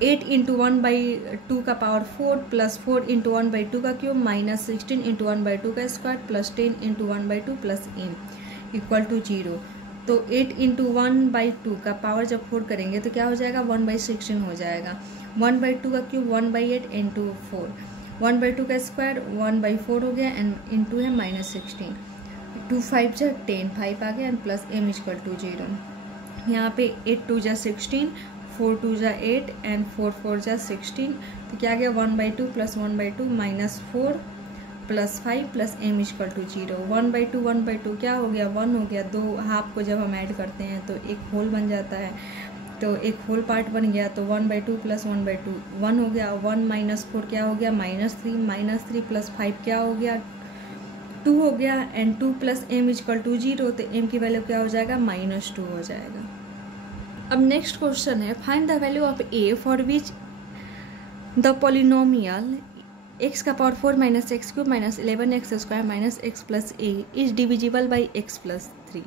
8 × 1/2 का पावर 4 प्लस 4 × 1/2 का क्यूब माइनस 16 × 1/2 का स्क्वायर प्लस 10 × 1/2 प्लस m = 0। तो 8 × 1/2 का पावर जब 4 करेंगे तो क्या हो जाएगा, 1/16 हो जाएगा। 1/2 का क्यूब 1/8 × 4, 1/2 का स्क्वायर 1/4 हो गया, एंड इंटू है -16, 2 × 5 = 10, 5 आ गया, एंड प्लस m = 0। यहाँ पे 8 × 2 = 16, 4 × 2 = 8, एंड 4 × 4 = 16, तो क्या आ गया, 1/2 प्लस 1/2 -4 प्लस 5 प्लस m = 0। 1/2 1/2 क्या हो गया, 1 हो गया। दो हाफ को जब हम ऐड करते हैं तो एक होल बन जाता है, तो एक होल पार्ट बन गया, तो 1/2 प्लस 1/2 1 हो गया। 1 - 4 क्या हो गया, -3 -3 प्लस 5 क्या हो गया, 2 हो गया, एंड 2 प्लस m = 0, तो m की वैल्यू क्या हो जाएगा, -2 हो जाएगा। अब नेक्स्ट क्वेश्चन है, find the value of a for which the polynomial x का power 4 - x³ - 11x² - x + a is divisible by x + 3।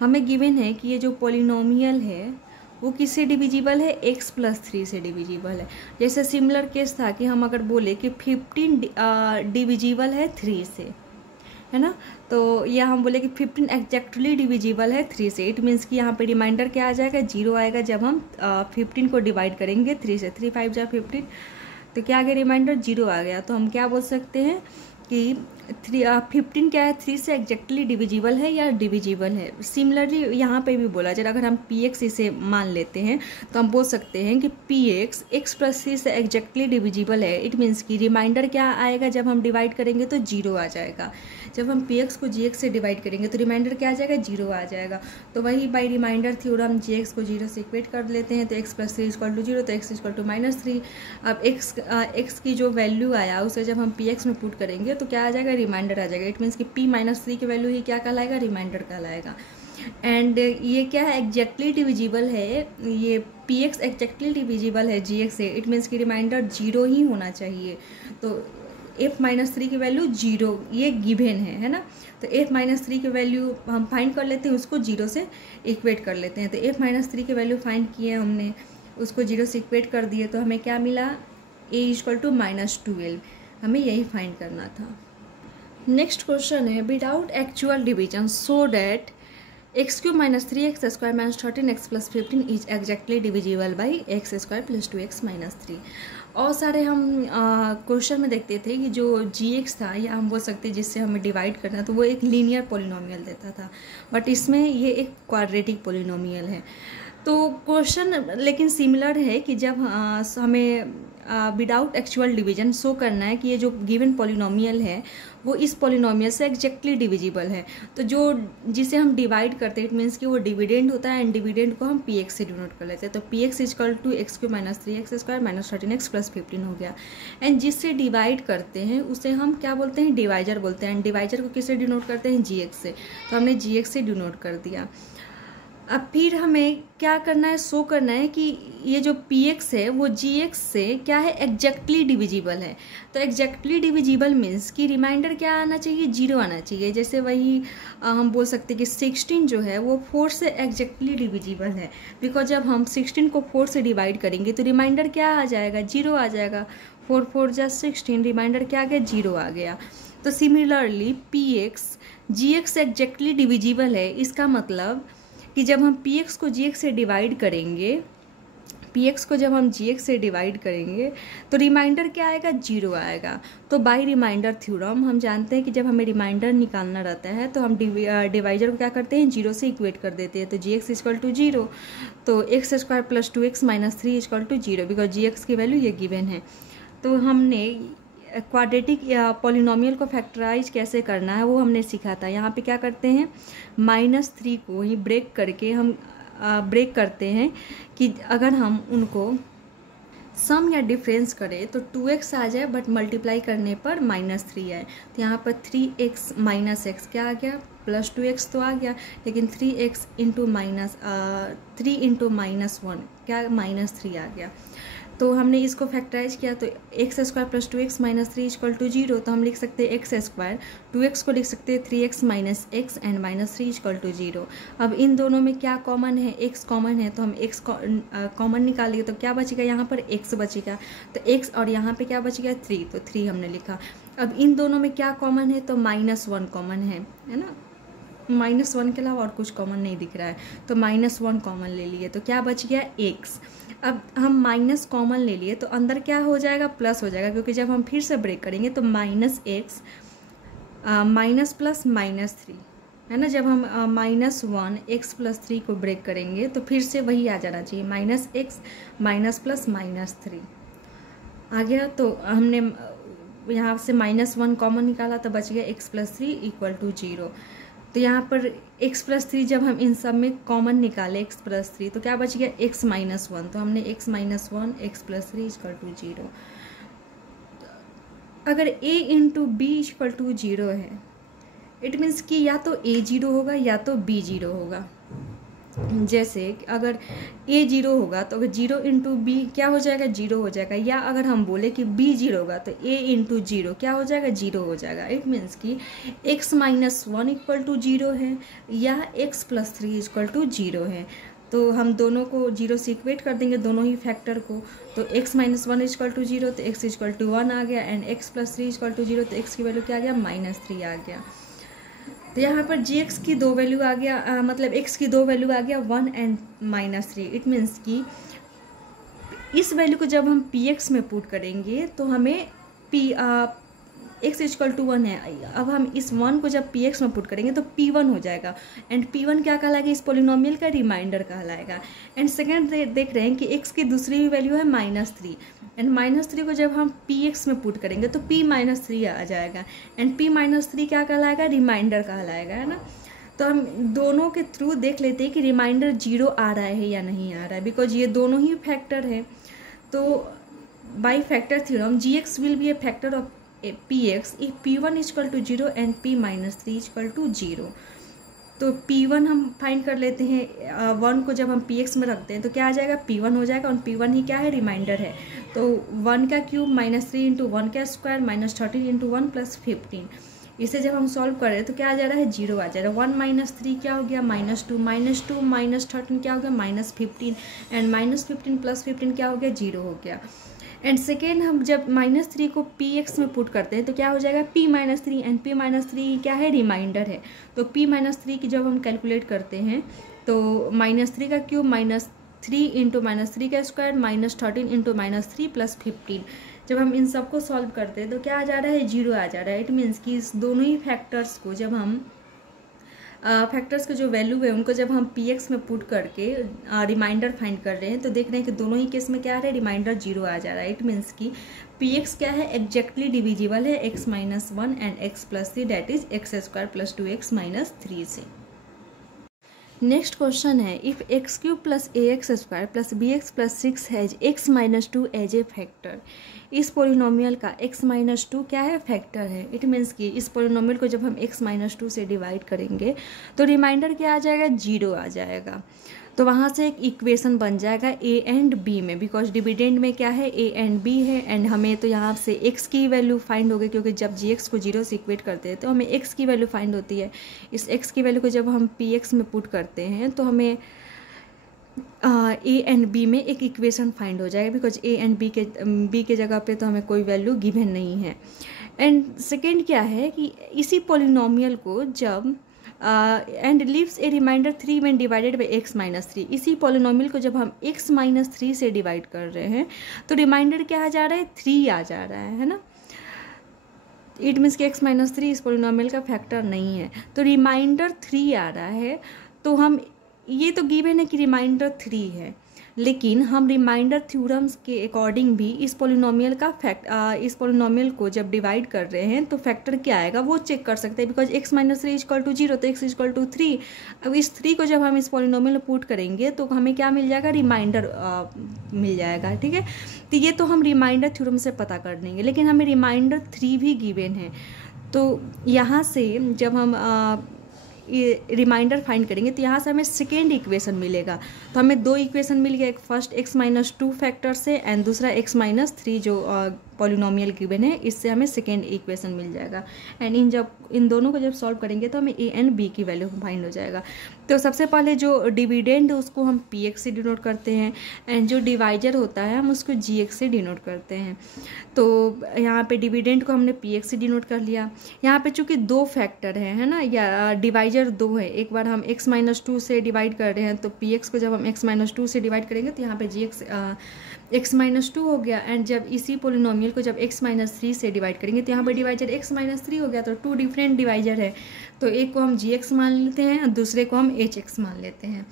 हमें गिवन है कि ये जो पॉलिनोमियल है वो किससे डिविजिबल है, x + 3 से डिविजिबल है। जैसे सिमिलर केस था कि हम अगर बोले कि 15 डिविजिबल है 3 से, है ना, तो या हम बोले कि 15 एग्जैक्टली डिविजिबल है 3 से। इट मीन्स कि यहाँ पे रिमाइंडर क्या आ जाएगा, 0 आएगा जब हम 15 को डिवाइड करेंगे 3 से। 3 × 5 = 15, तो क्या आ गया, रिमाइंडर 0 आ गया। तो हम क्या बोल सकते हैं कि 15 क्या है, 3 से एग्जैक्टली डिविजिबल है या डिविजिबल है। सिमिलरली यहाँ पे भी बोला जाए, अगर हम px इसे मान लेते हैं तो हम बोल सकते हैं कि px x + 3 से एग्जैक्टली डिविजिबल है। इट मीन्स कि रिमाइंडर क्या आएगा, जब हम डिवाइड करेंगे तो 0 आ जाएगा। जब हम px को gx से डिवाइड करेंगे तो रिमाइंडर क्या आ जाएगा, 0 आ जाएगा। तो वही बाई रिमाइंडर थ्योरम gx को 0 से इक्वेट कर लेते हैं, तो x + 3 = 0, तो x = -3। अब x की जो वैल्यू आया उसे जब हम px में पुट करेंगे तो क्या आ जाएगा, रिमाइंडर आ जाएगा। इट मीन्स कि p - 3 की वैल्यू ही क्या कहलाएगा, रिमाइंडर कहलाएगा। एंड ये क्या है, एग्जैक्टली डिविजिबल है, ये px एग्जैक्टली डिविजिबल है gx से। इट मीन्स कि रिमाइंडर 0 ही होना चाहिए। तो f - 3 की वैल्यू 0 ये गिवन है ना। तो f - 3 की वैल्यू हम फाइंड कर लेते हैं, उसको 0 से इक्वेट कर लेते हैं। तो f - 3 की वैल्यू फाइंड किए हमने, उसको 0 से इक्वेट कर दिए, तो हमें क्या मिला, a = -12। हमें यही फाइंड करना था। नेक्स्ट क्वेश्चन है, without actual division so that x³ - 3x² - 13x + 15 is exactly divisible by x² + 2x - 3। और सारे हम क्वेश्चन में देखते थे कि जो gx था, या हम बोल सकते जिससे हमें डिवाइड करना, तो वो एक लीनियर पॉलिनोमियल देता था, बट इसमें ये एक क्वाड्रेटिक पॉलिनोमियल है। तो क्वेश्चन लेकिन सिमिलर है कि जब हमें विदाउट एक्चुअल डिवीजन शो करना है कि ये जो गिवन पॉलिनोमियल है वो इस पॉलिनोमियल से एग्जैक्टली डिविजिबल है, तो जो जिसे हम डिवाइड करते हैं इट मीन्स कि वो डिविडेंड होता है, एंड डिविडेंड को हम पी एक्स से डिनोट कर लेते हैं। तो P X is equal to X cube minus 3x² minus 13x plus 15 हो गया। एंड जिससे डिवाइड करते हैं उसे हम क्या बोलते हैं, डिवाइजर बोलते हैं। एंड डिवाइजर को किससे डिनोट करते हैं, जी एक्स से। तो हमने जी एक्स से डिनोट कर दिया। अब फिर हमें क्या करना है, शो करना है कि ये जो पी एक्स है वो जी एक्स से क्या है, एग्जैक्टली डिविजिबल है। तो एग्जैक्टली डिविजिबल मीन्स कि रिमाइंडर क्या आना चाहिए, 0 आना चाहिए। जैसे वही हम बोल सकते हैं कि 16 जो है वो 4 से एग्जैक्टली डिविजिबल है, बिकॉज जब हम 16 को 4 से डिवाइड करेंगे तो रिमाइंडर क्या आ जाएगा, 0 आ जाएगा। 4 4 जा 16, रिमाइंडर क्या आ गया, 0 आ गया। तो सिमिलरली पी एक्स जी एक्स एग्जैक्टली डिविजिबल है। इसका मतलब कि जब हम पी एक्स को जी एक्स से डिवाइड करेंगे, पी एक्स को जब हम जी एक्स से डिवाइड करेंगे तो रिमाइंडर क्या आएगा, 0 आएगा। तो बाय रिमाइंडर थ्योरम हम जानते हैं कि जब हमें रिमाइंडर निकालना रहता है तो हम डिवाइजर को क्या करते हैं, 0 से इक्वेट कर देते हैं। तो जी एक्स इजकल टू 0, तो x² plus 2x minus 3 equal to 0, because G X की वैल्यू ये गिवन है। तो हमने क्वाड्रेटिक या पॉलिनोमियल को फैक्टराइज कैसे करना है वो हमने सीखा था। यहाँ पे क्या करते हैं, -3 को ही ब्रेक करके हम ब्रेक करते हैं कि अगर हम उनको सम या डिफरेंस करें तो 2x आ जाए, बट मल्टीप्लाई करने पर -3 आए। तो यहाँ पर 3x माइनस एक्स क्या आ गया, प्लस 2x तो आ गया, लेकिन 3x इंटू -3 इंटू -1 क्या -3 आ गया। तो हमने इसको फैक्टराइज किया तो x² plus 2x minus 3 equal to 0। तो हम लिख सकते हैं x², 2x को लिख सकते हैं 3x minus X and -3 equal to 0। अब इन दोनों में क्या कॉमन है, x कॉमन है, तो हम x कॉमन निकालिए तो क्या बचेगा, यहाँ पर x बचेगा। तो x और यहाँ पे क्या बचेगा, 3, तो 3 हमने लिखा। अब इन दोनों में क्या कॉमन है, तो -1 कॉमन है ना, -1 के अलावा और कुछ कॉमन नहीं दिख रहा है, तो -1 कॉमन ले लिए तो क्या बच गया, x। अब हम माइनस कॉमन ले लिए तो अंदर क्या हो जाएगा, प्लस हो जाएगा, क्योंकि जब हम फिर से ब्रेक करेंगे तो -x माइनस प्लस -3 है ना। जब हम -1 x प्लस 3 को ब्रेक करेंगे तो फिर से वही आ जाना चाहिए, -x माइनस प्लस -3 आ गया। तो हमने यहाँ से -1 कॉमन निकाला तो बच गया x प्लस 3 इक्वल टू 0। तो यहाँ पर x प्लस 3 जब हम इन सब में कॉमन निकाले x प्लस 3 तो क्या बच गया, x माइनस 1। तो हमने x minus 1 x plus 3 equal to 0। अगर a into B equal to 0 है, इट मीन्स कि या तो a 0 होगा या तो b 0 होगा। जैसे अगर a 0 होगा तो अगर 0 इंटू बी क्या हो जाएगा, 0 हो जाएगा। या अगर हम बोले कि b 0 होगा तो a इंटू 0 क्या हो जाएगा, 0 हो जाएगा। इट मीन्स कि x माइनस 1 इक्वल टू 0 है या x प्लस 3 इक्वल टू 0 है। तो हम दोनों को 0 से इक्वेट कर देंगे, दोनों ही फैक्टर को। तो x माइनस 1 इक्वल टू 0 तो x इक्वल टू 1 आ गया, and x plus 3 equal to 0 तो x की वैल्यू क्या आ गया, -3 आ गया। तो यहाँ पर जी एक्स की 2 वैल्यू आ गया, मतलब x की 2 वैल्यू आ गया, 1 एंड -3। इट मीन्स कि इस वैल्यू को जब हम पी एक्स में पुट करेंगे तो हमें x इक्वल टू 1 है। अब हम इस 1 को जब पी एक्स में पुट करेंगे तो p1 हो जाएगा, एंड p1 क्या कहलाएगा, इस पोलिनोमियल का रिमाइंडर कहलाएगा। एंड सेकेंड देख रहे हैं कि x की दूसरी वैल्यू है -3, एंड -3 को जब हम पी एक्स में पुट करेंगे तो p-3 आ जाएगा, एंड p-3 क्या कहलाएगा, रिमाइंडर कहलाएगा, है ना। तो हम दोनों के थ्रू देख लेते हैं कि रिमाइंडर 0 आ रहा है या नहीं आ रहा है, बिकॉज ये दोनों ही फैक्टर है। तो by factor theorem G X will be a factor of px if p1 equal to 0 and p-3 equal to 0। तो p1 हम फाइंड कर लेते हैं, 1 को जब हम px में रखते हैं तो क्या आ जाएगा, p1 हो जाएगा, और p1 ही क्या है, रिमाइंडर है। तो 1 का क्यूब -3 इंटू 1 का स्क्वायर -13 इंटू 1 प्लस 15। इसे जब हम सॉल्व करें तो क्या आ जा रहा है, 0 आ जा रहा है। 1 - 3 क्या हो गया, -2 -13 क्या हो गया, -15, एंड -15 प्लस 15 क्या हो गया, 0 हो गया। एंड सेकेंड हम जब -3 को px में पुट करते हैं तो क्या हो जाएगा, p-3, एंड p-3 क्या है, रिमाइंडर है। तो p-3 की जब हम कैलकुलेट करते हैं तो -3 का क्यूब -3 इंटू -3 का स्क्वायर -13 इंटू -3 प्लस 15। जब हम इन सबको सॉल्व करते हैं तो क्या आ जा रहा है, 0 आ जा रहा है। इट मीन्स कि इस दोनों ही फैक्टर्स को जब हम फैक्टर्स के जो वैल्यू है उनको जब हम पी एक्स में पुट करके रिमाइंडर फाइंड कर रहे हैं तो देख रहे हैं कि दोनों ही केस में क्या आ रहा है, रिमाइंडर 0 आ जा रहा है। इट मीन्स कि पी एक्स क्या है, एग्जैक्टली डिविजिबल है x minus 1 and x plus 3 that is X square plus 2x minus 3 से। नेक्स्ट क्वेश्चन है, if X cube plus A X square plus B X plus 6 has x minus 2 as a factor. इस polynomial का x minus 2 क्या है, factor है। It means कि इस polynomial को जब हम x माइनस 2 से डिवाइड करेंगे तो रिमाइंडर क्या आ जाएगा, 0 आ जाएगा। तो वहाँ से एक इक्वेशन बन जाएगा a एंड b में, बिकॉज डिविडेंड में क्या है, a एंड b है। एंड हमें तो यहाँ से x की वैल्यू फाइंड हो गई, क्योंकि जब gx को 0 से इक्वेट करते हैं तो हमें x की वैल्यू फाइंड होती है। इस x की वैल्यू को जब हम px में पुट करते हैं तो हमें a एंड b में एक इक्वेशन फाइंड हो जाएगा, बिकॉज a एंड b के जगह पे तो हमें कोई वैल्यू गिवन नहीं है। एंड सेकेंड क्या है कि इसी पोलिनोमियल को जब and leaves a reminder 3 when divided by x minus 3, इसी पोलिनोमियल को जब हम x माइनस 3 से डिवाइड कर रहे हैं तो रिमाइंडर क्या आ जा रहा है, 3 आ जा रहा है ना। इट मीन्स कि x माइनस 3 इस पोलिनोमियल का फैक्टर नहीं है, तो रिमाइंडर 3 आ रहा है। तो हम ये तो गिवन है कि रिमाइंडर 3 है, लेकिन हम रिमाइंडर थ्योरम्स के अकॉर्डिंग भी इस पोलिनोमियल का इस पोलिनोमियल को जब डिवाइड कर रहे हैं तो फैक्टर क्या आएगा वो चेक कर सकते हैं, because x minus 3 equal to 0 तो x इक्वल टू 3। अब इस 3 को जब हम इस पोलिनोमियल में पुट करेंगे तो हमें क्या मिल जाएगा, रिमाइंडर मिल जाएगा। ठीक है, तो ये तो हम रिमाइंडर थ्योरम से पता कर लेंगे, लेकिन हमें रिमाइंडर 3 भी गिवन है। तो यहाँ से जब हम रिमाइंडर फाइंड करेंगे तो यहाँ से हमें सेकेंड इक्वेशन मिलेगा। तो हमें 2 इक्वेशन मिल गया, एक फर्स्ट x माइनस 2 फैक्टर से एंड दूसरा x माइनस 3 जो पॉलिनोमियल गिवन है, इससे हमें सेकेंड इक्वेशन मिल जाएगा। एंड इन दोनों को जब सॉल्व करेंगे तो हमें a एंड b की वैल्यू फाइंड हो जाएगा। तो सबसे पहले जो डिविडेंड उसको हम px से डिनोट करते हैं एंड जो डिवाइजर होता है हम उसको gx से डिनोट करते हैं। तो यहाँ पे डिविडेंड को हमने px से डिनोट कर लिया। यहाँ पे चूंकि 2 फैक्टर है ना, या डिवाइजर 2 है, एक बार हम x माइनस 2 से डिवाइड कर रहे हैं तो px को जब हम x माइनस 2 से डिवाइड करेंगे तो यहाँ पे gx x माइनस 2 हो गया। एंड जब इसी पोलिनोमियल को जब x माइनस 3 से डिवाइड करेंगे तो यहाँ पर डिवाइजर x माइनस 3 हो गया। तो 2 डिफरेंट डिवाइजर है, तो एक को हम gx मान लेते हैं और दूसरे को हम hx मान लेते हैं।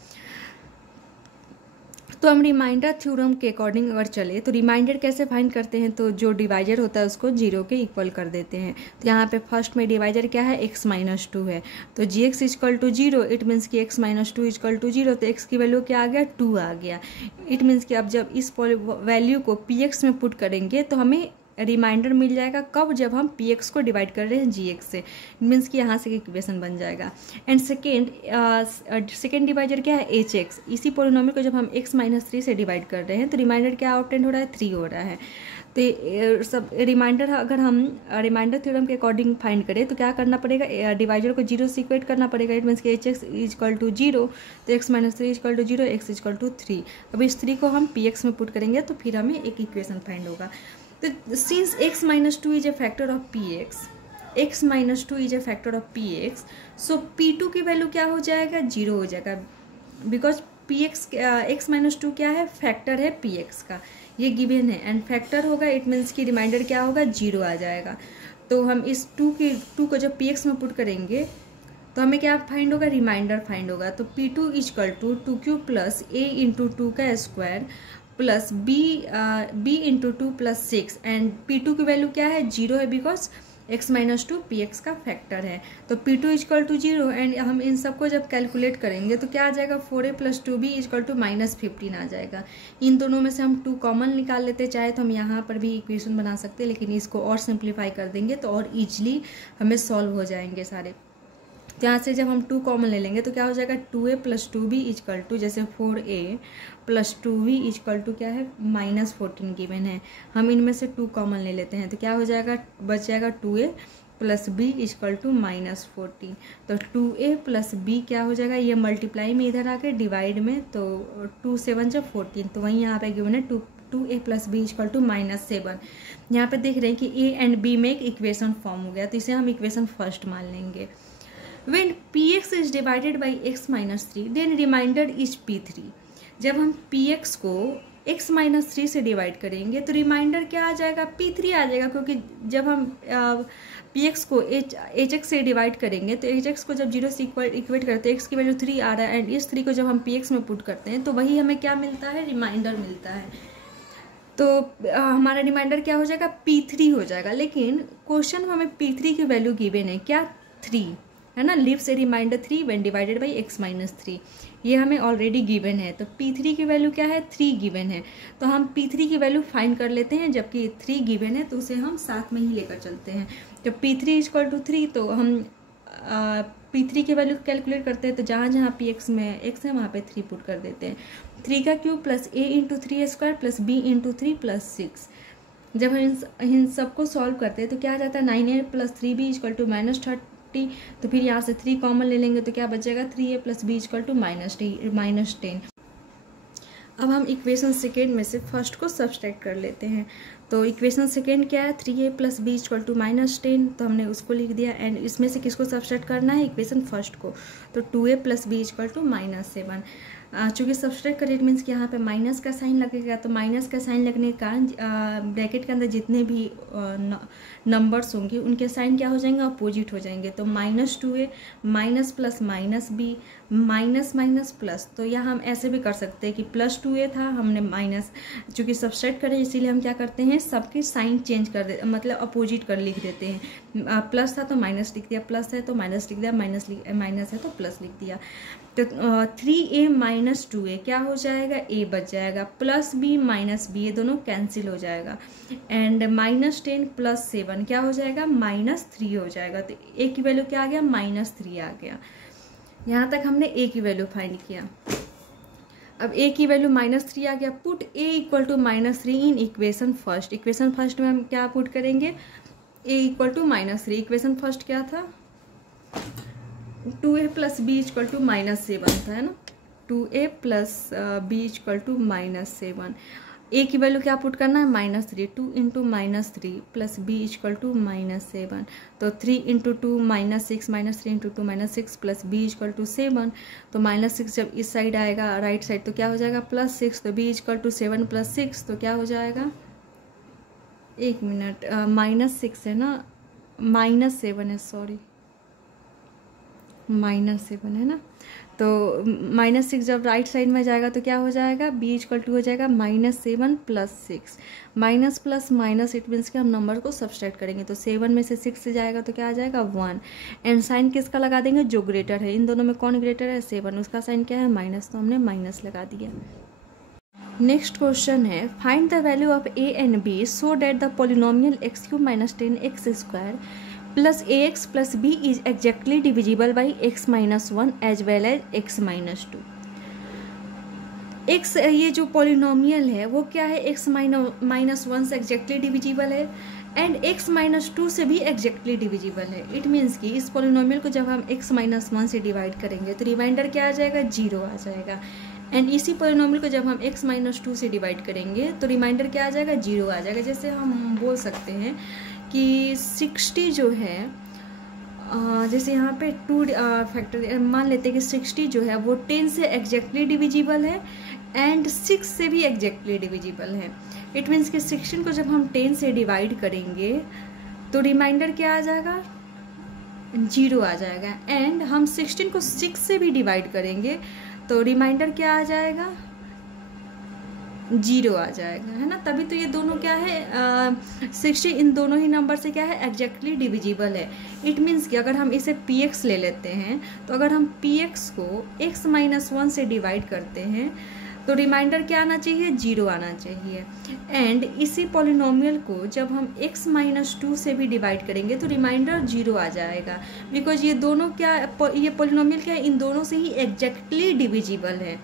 तो हम रिमाइंडर थ्योरम के अकॉर्डिंग अगर चले तो रिमाइंडर कैसे फाइंड करते हैं, तो जो डिवाइजर होता है उसको 0 के इक्वल कर देते हैं। तो यहाँ पे फर्स्ट में डिवाइजर क्या है, x माइनस 2 है, तो gx equal to 0। It means कि x माइनस 2 इक्वल टू 0, तो x की वैल्यू क्या आ गया, 2 आ गया। इट मीन्स कि अब जब इस वैल्यू को px में पुट करेंगे तो हमें रिमाइंडर मिल जाएगा, कब, जब हम px को डिवाइड कर रहे हैं gx से। मीन्स कि यहाँ से इक्वेशन बन जाएगा। एंड सेकेंड डिवाइजर क्या है, hx। इसी पोलिनोमियल को जब हम x माइनस 3 से डिवाइड कर रहे हैं तो रिमाइंडर क्या ऑब्टेन हो रहा है, 3 हो रहा है। तो सब रिमाइंडर अगर हम रिमाइंडर थ्योरम के अकॉर्डिंग फाइंड करें तो क्या करना पड़ेगा, डिवाइजर को 0 से इक्वेट करना पड़ेगा। इट मीन्स कि hx इक्वल टू 0, तो x minus 3 equal to 0, x equal to 3। अब इस 3 को हम px में पुट करेंगे तो फिर हमें एक इक्वेशन फाइंड होगा। तो since x minus 2 is a factor of px, x minus 2 is a factor of px, so p2 की वैल्यू क्या हो जाएगा, 0 हो जाएगा, बिकॉज px x माइनस 2 क्या है, फैक्टर है px का, ये गिवन है एंड फैक्टर होगा। इट मीन्स कि रिमाइंडर क्या होगा, 0 आ जाएगा। तो हम इस 2 को जब px में पुट करेंगे तो हमें क्या फाइंड होगा, रिमाइंडर फाइंड होगा। तो p2 equal to 2q plus a into 2 का square plus b into 2 plus 6 and p2 की वैल्यू क्या है, 0 है, बिकॉज x माइनस 2 px का फैक्टर है। तो p2 इक्वल टू 0 एंड हम इन सबको जब कैलकुलेट करेंगे तो क्या आ जाएगा, 4a plus 2b equal to minus 15 आ जाएगा। इन दोनों में से हम 2 कॉमन निकाल लेते, चाहे तो हम यहाँ पर भी इक्वेशन बना सकते हैं, लेकिन इसको और सिंप्लीफाई कर देंगे तो और ईजिली हमें सॉल्व हो जाएंगे सारे। तो यहाँ से जब हम 2 कॉमन ले लेंगे तो क्या हो जाएगा, 2a plus 2b equal to, जैसे 4a plus 2b equal to क्या है, माइनस 14 गिवन है। हम इनमें से 2 कॉमन ले लेते हैं तो क्या हो जाएगा, बच जाएगा 2a plus b equal to minus 14। तो 2a प्लस b क्या हो जाएगा, ये मल्टीप्लाई में इधर आके डिवाइड में, तो 2 7 जब 14, तो वहीं यहाँ पे गिवन है 2a plus b equal to minus 7। यहाँ पे देख रहे हैं कि a एंड b में एक इक्वेशन फॉर्म हो गया, तो इसे हम इक्वेशन फर्स्ट मान लेंगे। When px is divided by x minus 3, then remainder is p3। जब हम px को x माइनस 3 से डिवाइड करेंगे तो रिमाइंडर क्या आ जाएगा, p3 आ जाएगा, क्योंकि जब हम px को hx से डिवाइड करेंगे तो hx को जब 0 से इक्वेट करते हैं, x की वैल्यू 3 आ रहा है, एंड इस 3 को जब हम px में पुट करते हैं तो वही हमें क्या मिलता है, रिमाइंडर मिलता है। तो हमारा रिमाइंडर क्या हो जाएगा, p3 हो जाएगा। लेकिन क्वेश्चन में हमें p3 की वैल्यू गिवन है क्या, 3 है ना, leaves a reminder 3 when divided by x minus 3, ये हमें ऑलरेडी गिवन है। तो p3 की वैल्यू क्या है, 3 गिवन है, तो हम p3 की वैल्यू फाइंड कर लेते हैं, जबकि 3 गिवन है तो उसे हम साथ में ही लेकर चलते हैं। जब p3 इक्वल टू 3 तो हम p3 की वैल्यू कैलकुलेट करते हैं, तो जहाँ जहाँ px में x है वहाँ पे 3 पुट कर देते हैं। 3 का cube plus a into 3 square plus b into 3 plus 6। जब हम इन सबको सॉल्व करते हैं तो क्या आ जाता है, 9a plus 3b equal to -30। तो फिर यहाँ से 3 कॉमन ले लेंगे तो क्या बचेगा, 3a plus b equal to -10। अब हम इक्वेशन सेकेंड में से फर्स्ट को सब्सट्रैक्ट कर लेते हैं। तो इक्वेशन सेकेंड क्या है, 3a plus b equal to -10, तो हमने उसको लिख दिया। एंड इसमें से किसको सब्सट्रैक्ट करना है, इक्वेशन फर्स्ट को, तो 2a plus b equal to -7। चूँकि सब्सट्रैक्ट करेक्ट मीन्स कि यहाँ पे माइनस का साइन लगेगा, तो माइनस का साइन लगने के कारण ब्रैकेट के अंदर जितने भी नंबर्स होंगे उनके साइन क्या हो जाएंगे, अपोजिट हो जाएंगे। तो -2a minus plus minus b minus minus plus, तो यहाँ हम ऐसे भी कर सकते हैं कि +2a था, हमने माइनस, चूँकि सब्सट्रैक्ट करें इसीलिए हम क्या करते हैं, सबके साइन चेंज कर दे, मतलब अपोजिट कर लिख देते हैं। प्लस था तो माइनस लिख दिया, प्लस है तो माइनस लिख दिया, माइनस है तो प्लस लिख दिया। तो 3a माइनस 2a क्या हो जाएगा, a बच जाएगा, प्लस b माइनस b, ये दोनों कैंसिल हो जाएगा। एंड -10 प्लस 7 क्या हो जाएगा, -3 हो जाएगा। तो a की वैल्यू क्या आ गया, -3 आ गया। यहाँ तक हमने a की वैल्यू फाइंड किया। अब a की वैल्यू -3 आ गया, put a equal to -3 in equation first. Equation first में हम क्या पुट करेंगे, a equal to -3। Equation first क्या था, 2a plus b equal to -7 था, है ना, 2a plus b equal to -7। a की वैल्यू क्या पुट करना है, -3, 2 into -3 plus b equal to -7, तो 3 into 2 -6 -3 into 2 -6 plus b equal to 7। तो -6 जब इस साइड आएगा राइट साइड तो क्या हो जाएगा, +6, तो b इक्वल टू 7 प्लस 6 तो क्या हो जाएगा, 1 मिनट, -6 है ना, -7 है, सॉरी, -7 है ना। तो -6 जब राइट साइड में जाएगा तो क्या हो जाएगा, b इक्वल टू हो जाएगा -7 plus 6, minus plus minus, it means कि हम नंबर को सब्सट्रैक्ट करेंगे। तो 7 में से 6 से जाएगा तो क्या आ जाएगा, 1। एंड साइन किसका लगा देंगे, जो ग्रेटर है, इन दोनों में कौन ग्रेटर है, 7, उसका साइन क्या है, माइनस, तो हमने माइनस लगा दिया। नेक्स्ट क्वेश्चन है, find the value of a and b so that the polynomial x³ minus 10x square plus ax plus b is exactly divisible by x minus 1 as well as x minus 2। x, ये जो polynomial है वो क्या है, x minus 1 से exactly divisible है, and x minus 2 से भी एग्जैक्टली डिविजिबल है। इट मीन्स कि इस पोलिनोमियल को जब हम x माइनस 1 से डिवाइड करेंगे तो रिमाइंडर क्या आ जाएगा, 0 आ जाएगा। एंड इसी पोलिनोमियल को जब हम x माइनस 2 से डिवाइड करेंगे तो रिमाइंडर क्या आ जाएगा, 0 आ जाएगा। जैसे हम बोल सकते हैं कि 60 जो है, जैसे यहाँ पे 2 फैक्टर मान लेते हैं कि 60 जो है वो 10 से एग्जैक्टली डिविजिबल है एंड 6 से भी एग्जैक्टली डिविजिबल है। इट मीन्स कि 16 को जब हम 10 से डिवाइड करेंगे तो रिमाइंडर क्या आ जाएगा, 0 आ जाएगा। एंड हम 16 को 6 से भी डिवाइड करेंगे तो रिमाइंडर क्या आ जाएगा, 0 आ जाएगा, है ना। तभी तो ये दोनों क्या है, 60 इन दोनों ही नंबर से क्या है, एग्जैक्टली डिविजिबल है। इट मीन्स कि अगर हम इसे px ले लेते हैं तो अगर हम px को x माइनस 1 से डिवाइड करते हैं तो रिमाइंडर क्या आना चाहिए, 0 आना चाहिए। एंड इसी पॉलिनोमियल को जब हम x माइनस 2 से भी डिवाइड करेंगे तो रिमाइंडर 0 आ जाएगा, बिकॉज ये दोनों क्या, ये पॉलिनोमियल क्या है, इन दोनों से ही एग्जैक्टली डिविजिबल है।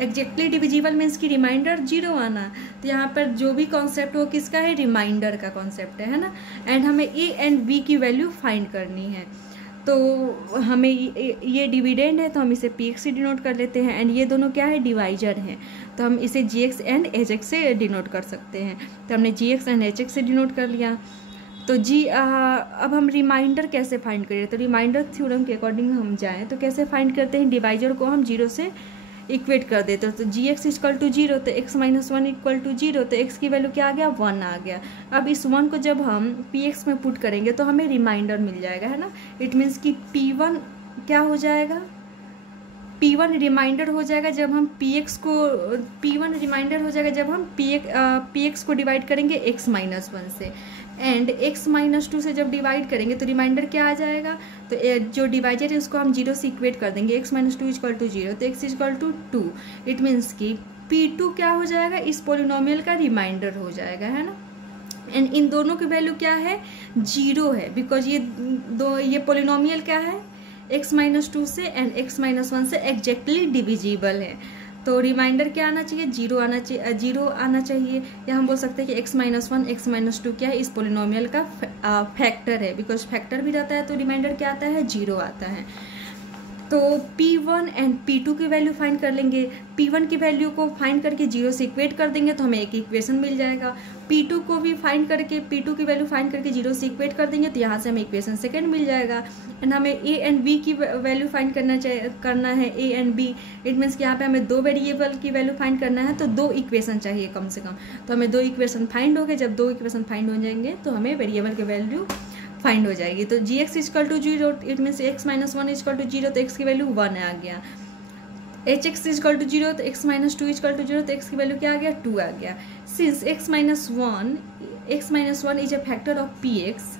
एग्जैक्टली डिविजिबल मीन्स की रिमाइंडर 0 आना। तो यहाँ पर जो भी कॉन्सेप्ट हो किसका है, रिमाइंडर का कॉन्सेप्ट है ना। एंड हमें a एंड b की वैल्यू फाइंड करनी है। तो हमें ये डिविडेंड है तो हम इसे px से डिनोट कर लेते हैं, एंड ये दोनों क्या है, डिवाइजर हैं, तो हम इसे gx एंड hx से डिनोट कर सकते हैं। तो हमने gx एंड hx से डिनोट कर लिया। तो अब हम रिमाइंडर कैसे फाइंड करें, तो रिमाइंडर थ्योरम के अकॉर्डिंग हम जाएं तो कैसे फाइंड करते हैं, डिवाइजर को हम 0 से इक्वेट कर देते हो तो जी एक्स इक्वल टू 0 तो एक्स माइनस 1 इक्वल टू 0 तो एक्स की वैल्यू क्या आ गया 1 आ गया। अब इस 1 को जब हम पी एक्स में पुट करेंगे तो हमें रिमाइंडर मिल जाएगा, है ना। इट मीन्स कि P1 क्या हो जाएगा, P1 रिमाइंडर हो जाएगा जब हम P1 रिमाइंडर हो जाएगा जब हम Px को डिवाइड करेंगे x माइनस 1 से, एंड x माइनस 2 से जब डिवाइड करेंगे तो रिमाइंडर क्या आ जाएगा, तो जो डिवाइजर है उसको हम 0 से इक्वेट कर देंगे, x माइनस 2 इक्वल टू 0 तो x equal to 2। It means कि P2 क्या हो जाएगा, इस पोलिनोमियल का रिमाइंडर हो जाएगा, है ना। एंड इन दोनों की वैल्यू क्या है 0 है, बिकॉज ये पोलिनोमियल क्या है x माइनस 2 से एंड x माइनस 1 से एग्जैक्टली डिविजिबल है। तो रिमाइंडर क्या आना चाहिए, 0 आना चाहिए, या हम बोल सकते हैं कि x माइनस 1 x माइनस 2 क्या है, इस पोलिनोमियल का फैक्टर है, बिकॉज फैक्टर भी रहता है तो रिमाइंडर क्या आता है 0 आता है। तो P1 एंड P2 की वैल्यू फाइंड कर लेंगे। P1 की वैल्यू को फाइंड करके 0 से इक्वेट कर देंगे तो हमें एक इक्वेशन मिल जाएगा। P2 को भी फाइंड करके P2 की वैल्यू फाइंड करके 0 से इक्वेट कर देंगे तो यहाँ से हमें इक्वेशन सेकंड मिल जाएगा। एंड हमें A एंड B की वैल्यू फाइंड करना है A and B। It means कि यहाँ पे हमें 2 वेरिएबल की वैल्यू फाइंड करना है तो 2 इक्वेशन चाहिए कम से कम। तो हमें 2 इक्वेशन फाइंड हो गए, जब 2 इक्वेशन फाइंड हो जाएंगे तो हमें वेरिएबल की वैल्यू फाइंड हो जाएगी। तो g x equal to 0 it means x minus 1 equal to 0 तो एक्स की वैल्यू 1 आ गया। एच एक्स इक्वल टू 0 तो एक्स माइनस 2 इक्वल टू 0 तो एक्स की वैल्यू क्या आ गया 2 आ गया। Since x minus one is a factor of P x,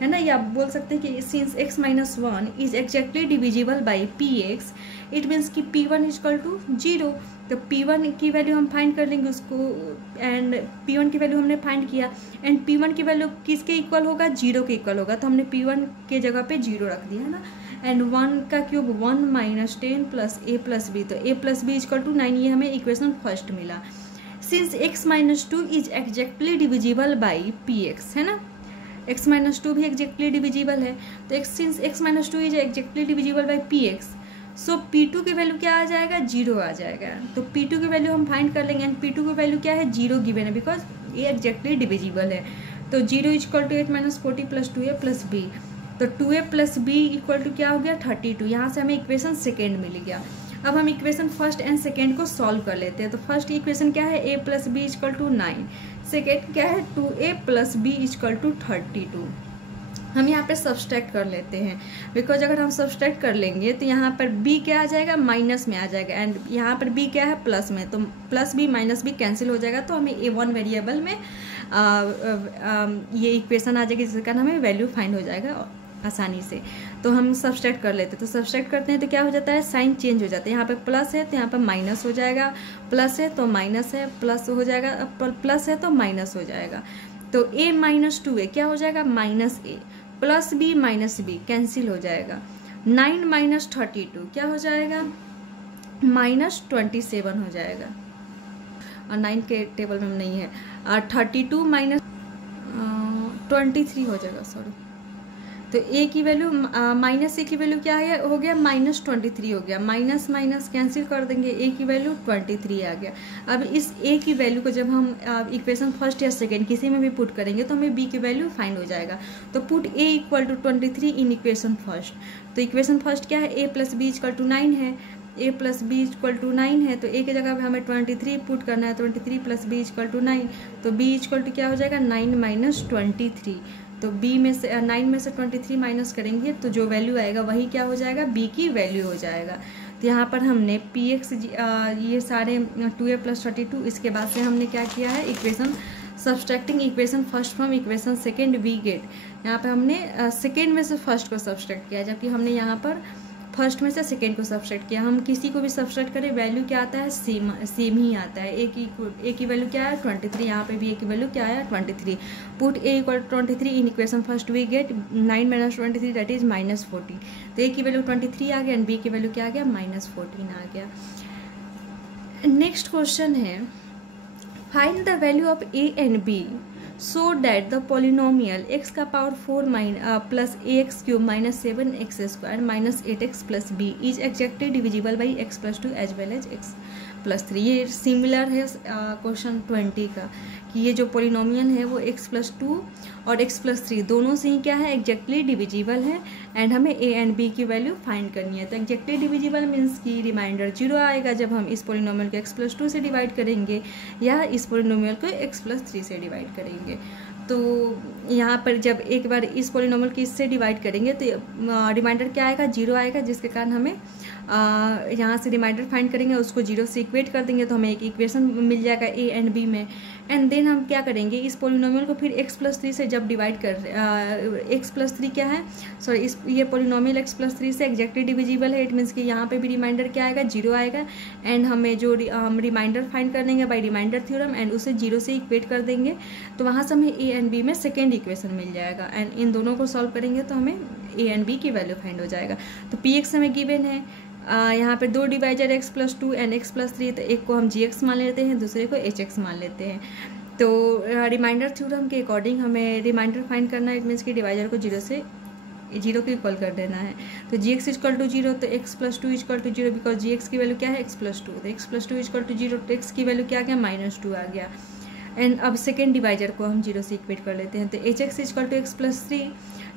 है ना, या आप बोल सकते हैं कि since x minus 1 is exactly divisible by Px, it means कि P1 इक्वल टू 0। तो P1 की वैल्यू हम फाइंड कर लेंगे उसको, एंड P1 की वैल्यू हमने फाइंड किया, एंड P1 की वैल्यू किसके इक्वल होगा 0 के इक्वल होगा, तो हमने P1 के जगह पे 0 रख दिया, है ना। एंड 1 का cube 1 minus 10 plus a plus b, तो a plus b equal to 9, ये हमें इक्वेशन फर्स्ट मिला। Since x minus 2 is exactly divisible by Px, है ना, x माइनस 2 भी एग्जैक्टली डिविजिबल है, तो since x minus 2 is exactly divisible by Px, so P2 की वैल्यू क्या आ जाएगा 0 आ जाएगा। तो P2 की वैल्यू हम फाइंड कर लेंगे, एंड P2 की वैल्यू क्या है 0 गिवन है, बिकॉज ये एग्जैक्टली डिविजिबल है। तो 0 equal to 8 minus 40 plus 2a plus b, तो 2a plus b equal to क्या हो गया 32। यहाँ से हमें इक्वेशन सेकेंड मिल गया। अब हम इक्वेशन फर्स्ट एंड सेकेंड को सॉल्व कर लेते हैं। तो फर्स्ट इक्वेशन क्या है a plus b equal to 9, second क्या है 2a plus b equal to 32। हम यहाँ पे सब्सट्रैक्ट कर लेते हैं, बिकॉज अगर हम सब्सट्रैक्ट कर लेंगे तो यहाँ पर b क्या आ जाएगा माइनस में आ जाएगा, एंड यहाँ पर b क्या है प्लस में, तो plus b minus b cancel हो जाएगा, तो हमें a1 वेरिएबल में ये इक्वेशन आ जाएगी, जिसके कारण हमें वैल्यू फाइंड हो जाएगा आसानी से। तो हम सब्सट्रैक्ट कर लेते हैं, तो सब्सट्रैक्ट करते हैं तो क्या हो जाता है साइन चेंज हो जाता है, यहाँ पे प्लस है तो यहाँ पर माइनस हो जाएगा, प्लस है तो माइनस है, प्लस हो जाएगा, प्लस है तो माइनस हो जाएगा। तो a माइनस 2a क्या हो जाएगा minus a, plus b minus b cancel हो जाएगा, 9 माइनस 32 क्या हो जाएगा माइनस 27 हो जाएगा, और 9 के टेबल में नहीं है, 32 माइनस 23 हो जाएगा, सॉरी। तो a की वैल्यू माइनस a की वैल्यू क्या है हो गया माइनस 23 हो गया, माइनस माइनस कैंसिल कर देंगे, a की वैल्यू 23 आ गया। अब इस a की वैल्यू को जब हम इक्वेशन फर्स्ट या सेकेंड किसी में भी पुट करेंगे तो हमें b की वैल्यू फाइंड हो जाएगा। तो put a equal to 23 in equation first, तो इक्वेशन फर्स्ट क्या है a plus b equal to 9 है, a plus b equal to 9 है, तो a की जगह पे हमें 23 पुट करना है, 23 प्लस बी इक्वल टू 9, तो b इक्वल टू क्या हो जाएगा 9 माइनस 23, तो b में से 9 में से 23 माइनस करेंगे तो जो वैल्यू आएगा वही क्या हो जाएगा b की वैल्यू हो जाएगा। तो यहाँ पर हमने px ये सारे 2a प्लस 32, इसके बाद से हमने क्या किया है equation subtracting equation first from equation second we get, यहाँ पर हमने सेकेंड में से फर्स्ट को सब्सट्रैक्ट किया, जबकि हमने यहाँ पर फर्स्ट में से सेकेंड को सब्सट्रैक्ट किया। हम किसी को भी सब्सट्रैक्ट करें वैल्यू क्या आता है सेम ही आता है। ए की वैल्यू क्या है 23, यहाँ पे भी ए की वैल्यू क्या है 23। Put a equal 23 in equation first we get 9 minus 23 that is minus 14। तो ए की वैल्यू 23 आ गया एंड बी की वैल्यू क्या आ गया माइनस 14 आ गया। नेक्स्ट क्वेश्चन है find the value of a and b so that the polynomial x का power 4 plus A x cube minus 7x square minus 8x plus b is exactly divisible by x+2 as well as x+3। ये similar है question 20 का कि ये जो polynomial है वो x+2 और x+3 दोनों से ही क्या है, एग्जैक्टली डिविजिबल है एंड हमें a एंड b की वैल्यू फाइंड करनी है। तो एग्जैक्टली डिविजिबल मीन्स कि रिमाइंडर 0 आएगा जब हम इस पोलिनोमियल को x+2 से डिवाइड करेंगे या इस पोलिनोमियल को x+3 से डिवाइड करेंगे। तो यहाँ पर जब एक बार इस पोलिनोमियल की इससे डिवाइड करेंगे तो रिमाइंडर क्या आएगा, 0 आएगा, जिसके कारण हमें यहाँ से रिमाइंडर फाइंड करेंगे, उसको 0 से इक्वेट कर देंगे तो हमें एक इक्वेशन मिल जाएगा a एंड b में। एंड देन हम क्या करेंगे, इस पोलिनोमियल को फिर x+3 से जब डिवाइड कर x+3 क्या है, सॉरी इस ये पोलिनोमियल x+3 से एग्जैक्टली डिविजिबल है। इट मीन्स कि यहाँ पे भी रिमाइंडर क्या आएगा, 0 आएगा एंड हमें जो रिमाइंडर फाइंड कर देंगे बाय रिमाइंडर थ्योरम एंड उसे 0 से इक्वेट कर देंगे तो वहाँ से हमें a एंड b में सेकेंड इक्वेशन मिल जाएगा एंड इन दोनों को सॉल्व करेंगे तो हमें a एंड b की वैल्यू फाइंड हो जाएगा। तो px हमें गिवन है, यहाँ पे दो डिवाइजर x+2 एंड x+3, तो एक को हम gx मान लेते हैं, दूसरे को hx मान लेते हैं। तो रिमाइंडर थ्योरम के अकॉर्डिंग हमें रिमाइंडर फाइंड करना है। इट मीन्स कि डिवाइजर को 0 को इक्वल कर देना है। तो gx = 0 तो x+2 = 0 बिकॉज gx की वैल्यू क्या है, x+2, तो x+2 = 0 तो x की वैल्यू क्या आ गया, -2 आ गया। एंड अब सेकेंड डिवाइजर को हम 0 से इक्वेट कर लेते हैं। तो hx = x+3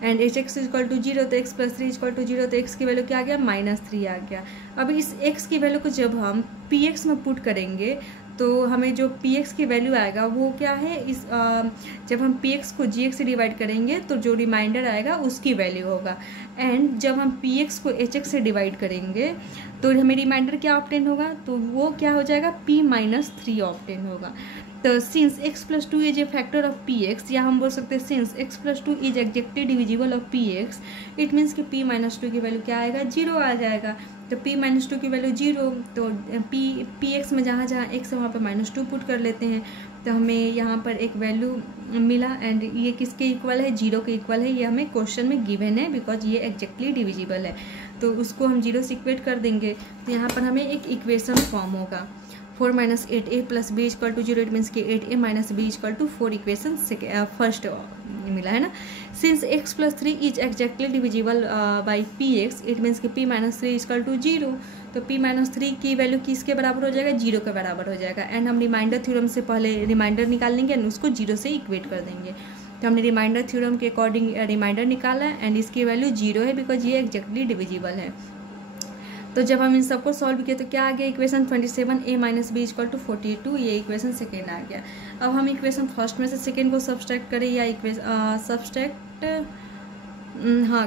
एंड hx = 0 तो x+3 = 0 तो x की वैल्यू क्या आ गया, -3 आ गया। अब इस x की वैल्यू को जब हम px में पुट करेंगे तो हमें जो px की वैल्यू आएगा वो क्या है, इस जब हम px को gx से डिवाइड करेंगे तो जो रिमाइंडर आएगा उसकी वैल्यू होगा एंड जब हम px को hx से डिवाइड करेंगे तो हमें रिमाइंडर क्या ऑब्टेन होगा, तो वो क्या हो जाएगा, p-3 ऑब्टेन होगा। तो since x+2 is a factor of px, या हम बोल सकते हैं since x+2 is exactly divisible of px, it means कि p-2 की वैल्यू क्या आएगा, 0 आ जाएगा। तो p-2 की वैल्यू 0, तो px में जहाँ जहाँ x है वहाँ पर -2 पुट कर लेते हैं तो हमें यहाँ पर एक वैल्यू मिला एंड ये किसके इक्वल है, 0 के इक्वल है। ये हमें क्वेश्चन में गिवन है बिकॉज ये एग्जैक्टली डिविजिबल है, तो उसको हम 0 से इक्वेट कर देंगे तो यहाँ पर हमें एक इक्वेशन फॉर्म होगा 4 - 8a + b = 0। इट मीन्स कि 8a - b = 4 इक्वेशन फर्स्ट मिला है ना। Since x+3 is exactly divisible by px, it means कि p-3 = 0, तो p-3 की वैल्यू किसके बराबर हो जाएगा, 0 के बराबर हो जाएगा एंड हम रिमाइंडर थ्योरम से पहले रिमाइंडर निकाल लेंगे एंड उसको 0 से इक्वेट कर देंगे। तो हमने रिमाइंडर थ्योरम के अकॉर्डिंग रिमाइंडर निकाला एंड इसकी वैल्यू 0 है बिकॉज ये एग्जैक्टली डिविजिबल है। तो जब हम इन सबको सॉल्व किए तो क्या आ गया, इक्वेशन 27a - b = 42, ये इक्वेशन सेकेंड आ गया। अब हम इक्वेशन फर्स्ट में से सेकेंड को सब्सट्रैक्ट करें या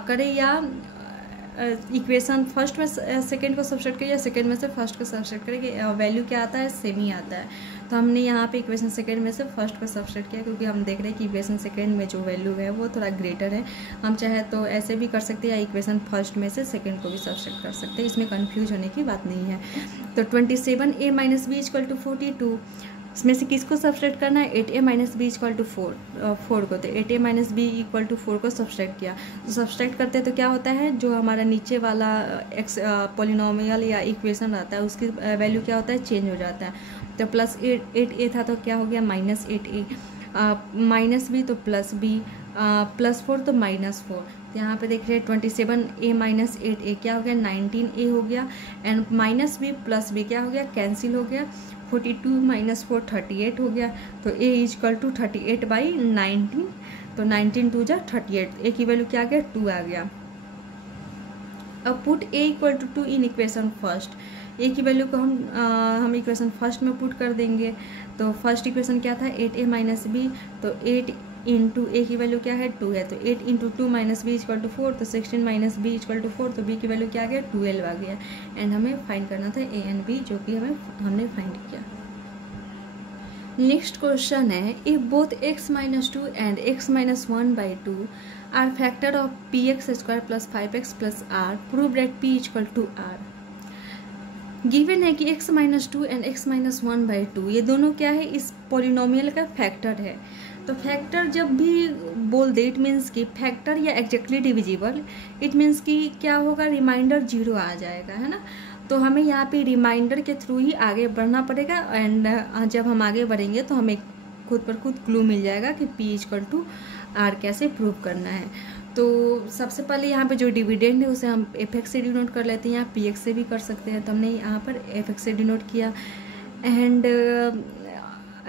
करें या इक्वेशन फर्स्ट में सेकेंड को सब्सट्रैक्ट करें या सेकेंड में से फर्स्ट को सब्सट्रैक्ट करें कि वैल्यू क्या आता है, सेम ही आता है। तो हमने यहाँ पे इक्वेशन सेकेंड में से फर्स्ट को सब्सट्रैक्ट किया क्योंकि हम देख रहे हैं कि इक्वेशन सेकेंड में जो वैल्यू है वो थोड़ा ग्रेटर है। हम चाहे तो ऐसे भी कर सकते हैं या इक्वेशन फर्स्ट में से सेकेंड को भी सब्सट्रैक्ट कर सकते हैं, इसमें कन्फ्यूज होने की बात नहीं है। तो 27a - b = 42, इसमें से किसको सब्सट्रैक्ट करना है, 8a - b = 4 को। तो 8a - b = 4 को सब्सट्रैक्ट किया, तो सब्सट्रैक्ट करते हैं तो क्या होता है, जो हमारा नीचे वाला एक्स पोलिनोमियल या इक्वेशन रहता है उसकी वैल्यू क्या होता है, चेंज हो जाता है। तो +8a था तो क्या हो गया, -8a, -b तो +b, +4 तो -4। तो यहाँ पे देख रहे हैं 27a - 8a क्या हो गया, 19a हो गया एंड -b + b क्या हो गया, कैंसिल हो गया। 42 - 4 38 हो गया, तो a = 38/19, तो 19 2 = 38, a की वैल्यू क्या आ गया, 2 आ गया। अब put a = 2 in equation first, a की वैल्यू को हम इक्वेशन फर्स्ट में पुट कर देंगे। तो फर्स्ट इक्वेशन क्या था, 8a - b, तो 8 इंटू a की वैल्यू क्या है, 2 है, तो 8 × 2 - b = 4, तो 16 - b = 4, तो b की वैल्यू क्या आ गया, 12 आ गया एंड हमें फाइंड करना था a एंड b, जो कि हमने फाइंड किया। नेक्स्ट क्वेश्चन है, if both x - 2 and x - 1/2 are factor of px² + 5x + r, prove that p = r। Given है कि x - 2 एंड x - 1/2 ये दोनों क्या है, इस पॉलिनोमियल का फैक्टर है। तो फैक्टर जब भी बोल दे, इट मीन्स कि फैक्टर या एग्जैक्टली डिविजिबल, इट मीन्स कि क्या होगा, रिमाइंडर 0 आ जाएगा, है ना। तो हमें यहाँ पे रिमाइंडर के थ्रू ही आगे बढ़ना पड़ेगा एंड जब हम आगे बढ़ेंगे तो हमें खुद पर खुद क्लू मिल जाएगा कि p = r कैसे प्रूव करना है। तो सबसे पहले यहाँ पे जो डिविडेंड है उसे हम fx से डिनोट कर लेते हैं, या px से भी कर सकते हैं। तो हमने यहाँ पर fx से डिनोट किया एंड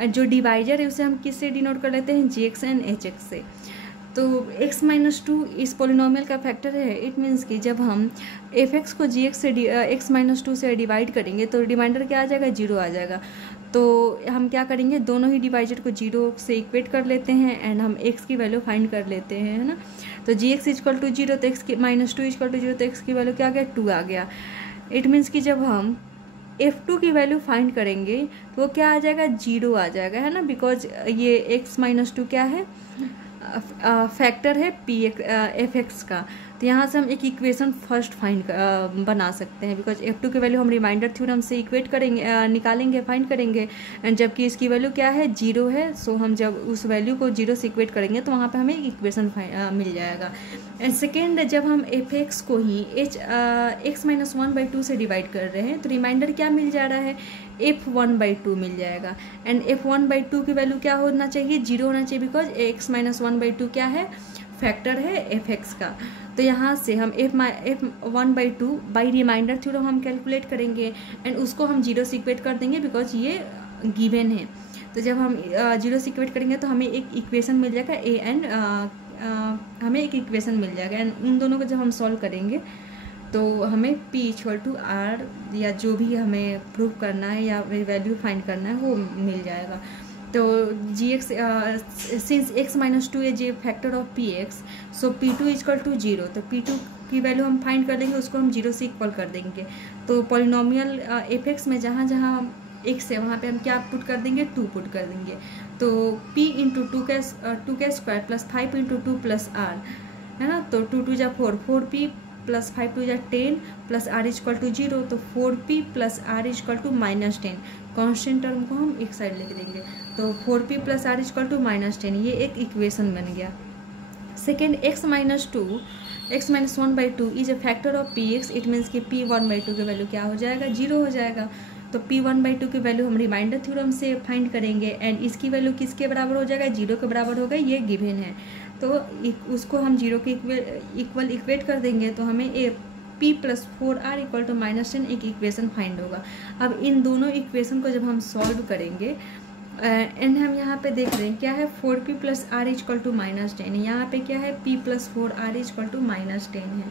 जो डिवाइजर है उसे हम किससे डिनोट कर लेते हैं, gx एंड hx से। तो x माइनस टू इस पोलिनोमियल का फैक्टर है। इट मीन्स कि जब हम fx को gx से x माइनस टू से डिवाइड करेंगे तो रिमाइंडर क्या आ जाएगा, 0 आ जाएगा। तो हम क्या करेंगे, दोनों ही डिवाइजर को 0 से इक्वेट कर लेते हैं एंड हम x की वैल्यू फाइंड कर लेते हैं, है ना। तो gx इक्वल टू 0 तो x की माइनस टू इक्वल टू 0 तो x की वैल्यू क्या आ गया, 2 आ गया। इट मीन्स कि जब हम f2 की वैल्यू फाइंड करेंगे तो वो क्या आ जाएगा, 0 आ जाएगा, है ना। बिकॉज ये x माइनस टू क्या है, फैक्टर है fx का। तो यहाँ से हम एक इक्वेशन फर्स्ट फाइंड बना सकते हैं, बिकॉज f2 की वैल्यू हम रिमाइंडर थ्योरम से इक्वेट करेंगे, निकालेंगे, फाइंड करेंगे। एंड जबकि इसकी वैल्यू क्या है, 0 है। सो हम जब उस वैल्यू को 0 से इक्वेट करेंगे तो वहाँ पे हमें इक्वेशन मिल जाएगा। एंड सेकेंड, जब हम fx को ही x माइनस 1/2 से डिवाइड कर रहे हैं तो रिमाइंडर क्या मिल जा रहा है, f1/2 मिल जाएगा। एंड f1/2 की वैल्यू क्या होना चाहिए, 0 होना चाहिए, बिकॉज x माइनस 1/2 क्या है, फैक्टर है fx का। तो यहाँ से हम f1/2 बाई रिमाइंडर थ्योरम हम कैलकुलेट करेंगे एंड उसको हम 0 से इक्वेट कर देंगे, बिकॉज ये गिवन है। तो जब हम 0 से इक्वेट करेंगे तो हमें एक इक्वेशन मिल जाएगा a एंड हमें एक इक्वेशन मिल जाएगा। एंड उन दोनों को जब हम सॉल्व करेंगे तो हमें p इक्वल टू r या जो भी हमें प्रूव करना है या वैल्यू फाइंड करना है वो मिल जाएगा। तो gx since x minus two है जे factor of px, so p2 equal to 0। तो p2 की वैल्यू हम फाइंड कर लेंगे, उसको हम 0 से इक्वल कर देंगे। तो पॉलिनोमियल fx में जहाँ जहाँ x है वहाँ पे हम क्या पुट कर देंगे, 2 पुट कर देंगे। तो p इंटू 2 का square plus 5 into 2 plus r, है ना। तो 2 2 जा 4, 4p प्लस 5 2 जा 10 प्लस r इक्वल टू 0। तो 4p plus r equal to -10। Constant term को हम एक साइड लिख देंगे। तो 4p plus r equal to -10, ये एक इक्वेशन बन गया। Second, x minus 1/2 is a factor of px। It means कि p 1/2 की वैल्यू क्या हो जाएगा, 0 हो जाएगा। तो p 1/2 की वैल्यू हम रिमाइंडर थ्योरम से फाइंड करेंगे एंड इसकी वैल्यू किसके बराबर हो जाएगा, 0 के बराबर होगा, ये गिवन है। तो उसको हम 0 के इक्वल इक्वेट कर देंगे तो हमें p plus 4r equal to -10 एक इक्वेशन फाइंड होगा। अब इन दोनों इक्वेशन को जब हम सॉल्व करेंगे एंड हम यहाँ पे देख रहे हैं क्या है, 4p plus r equal to -10, यहाँ पे क्या है, p plus 4r equal to -10 है।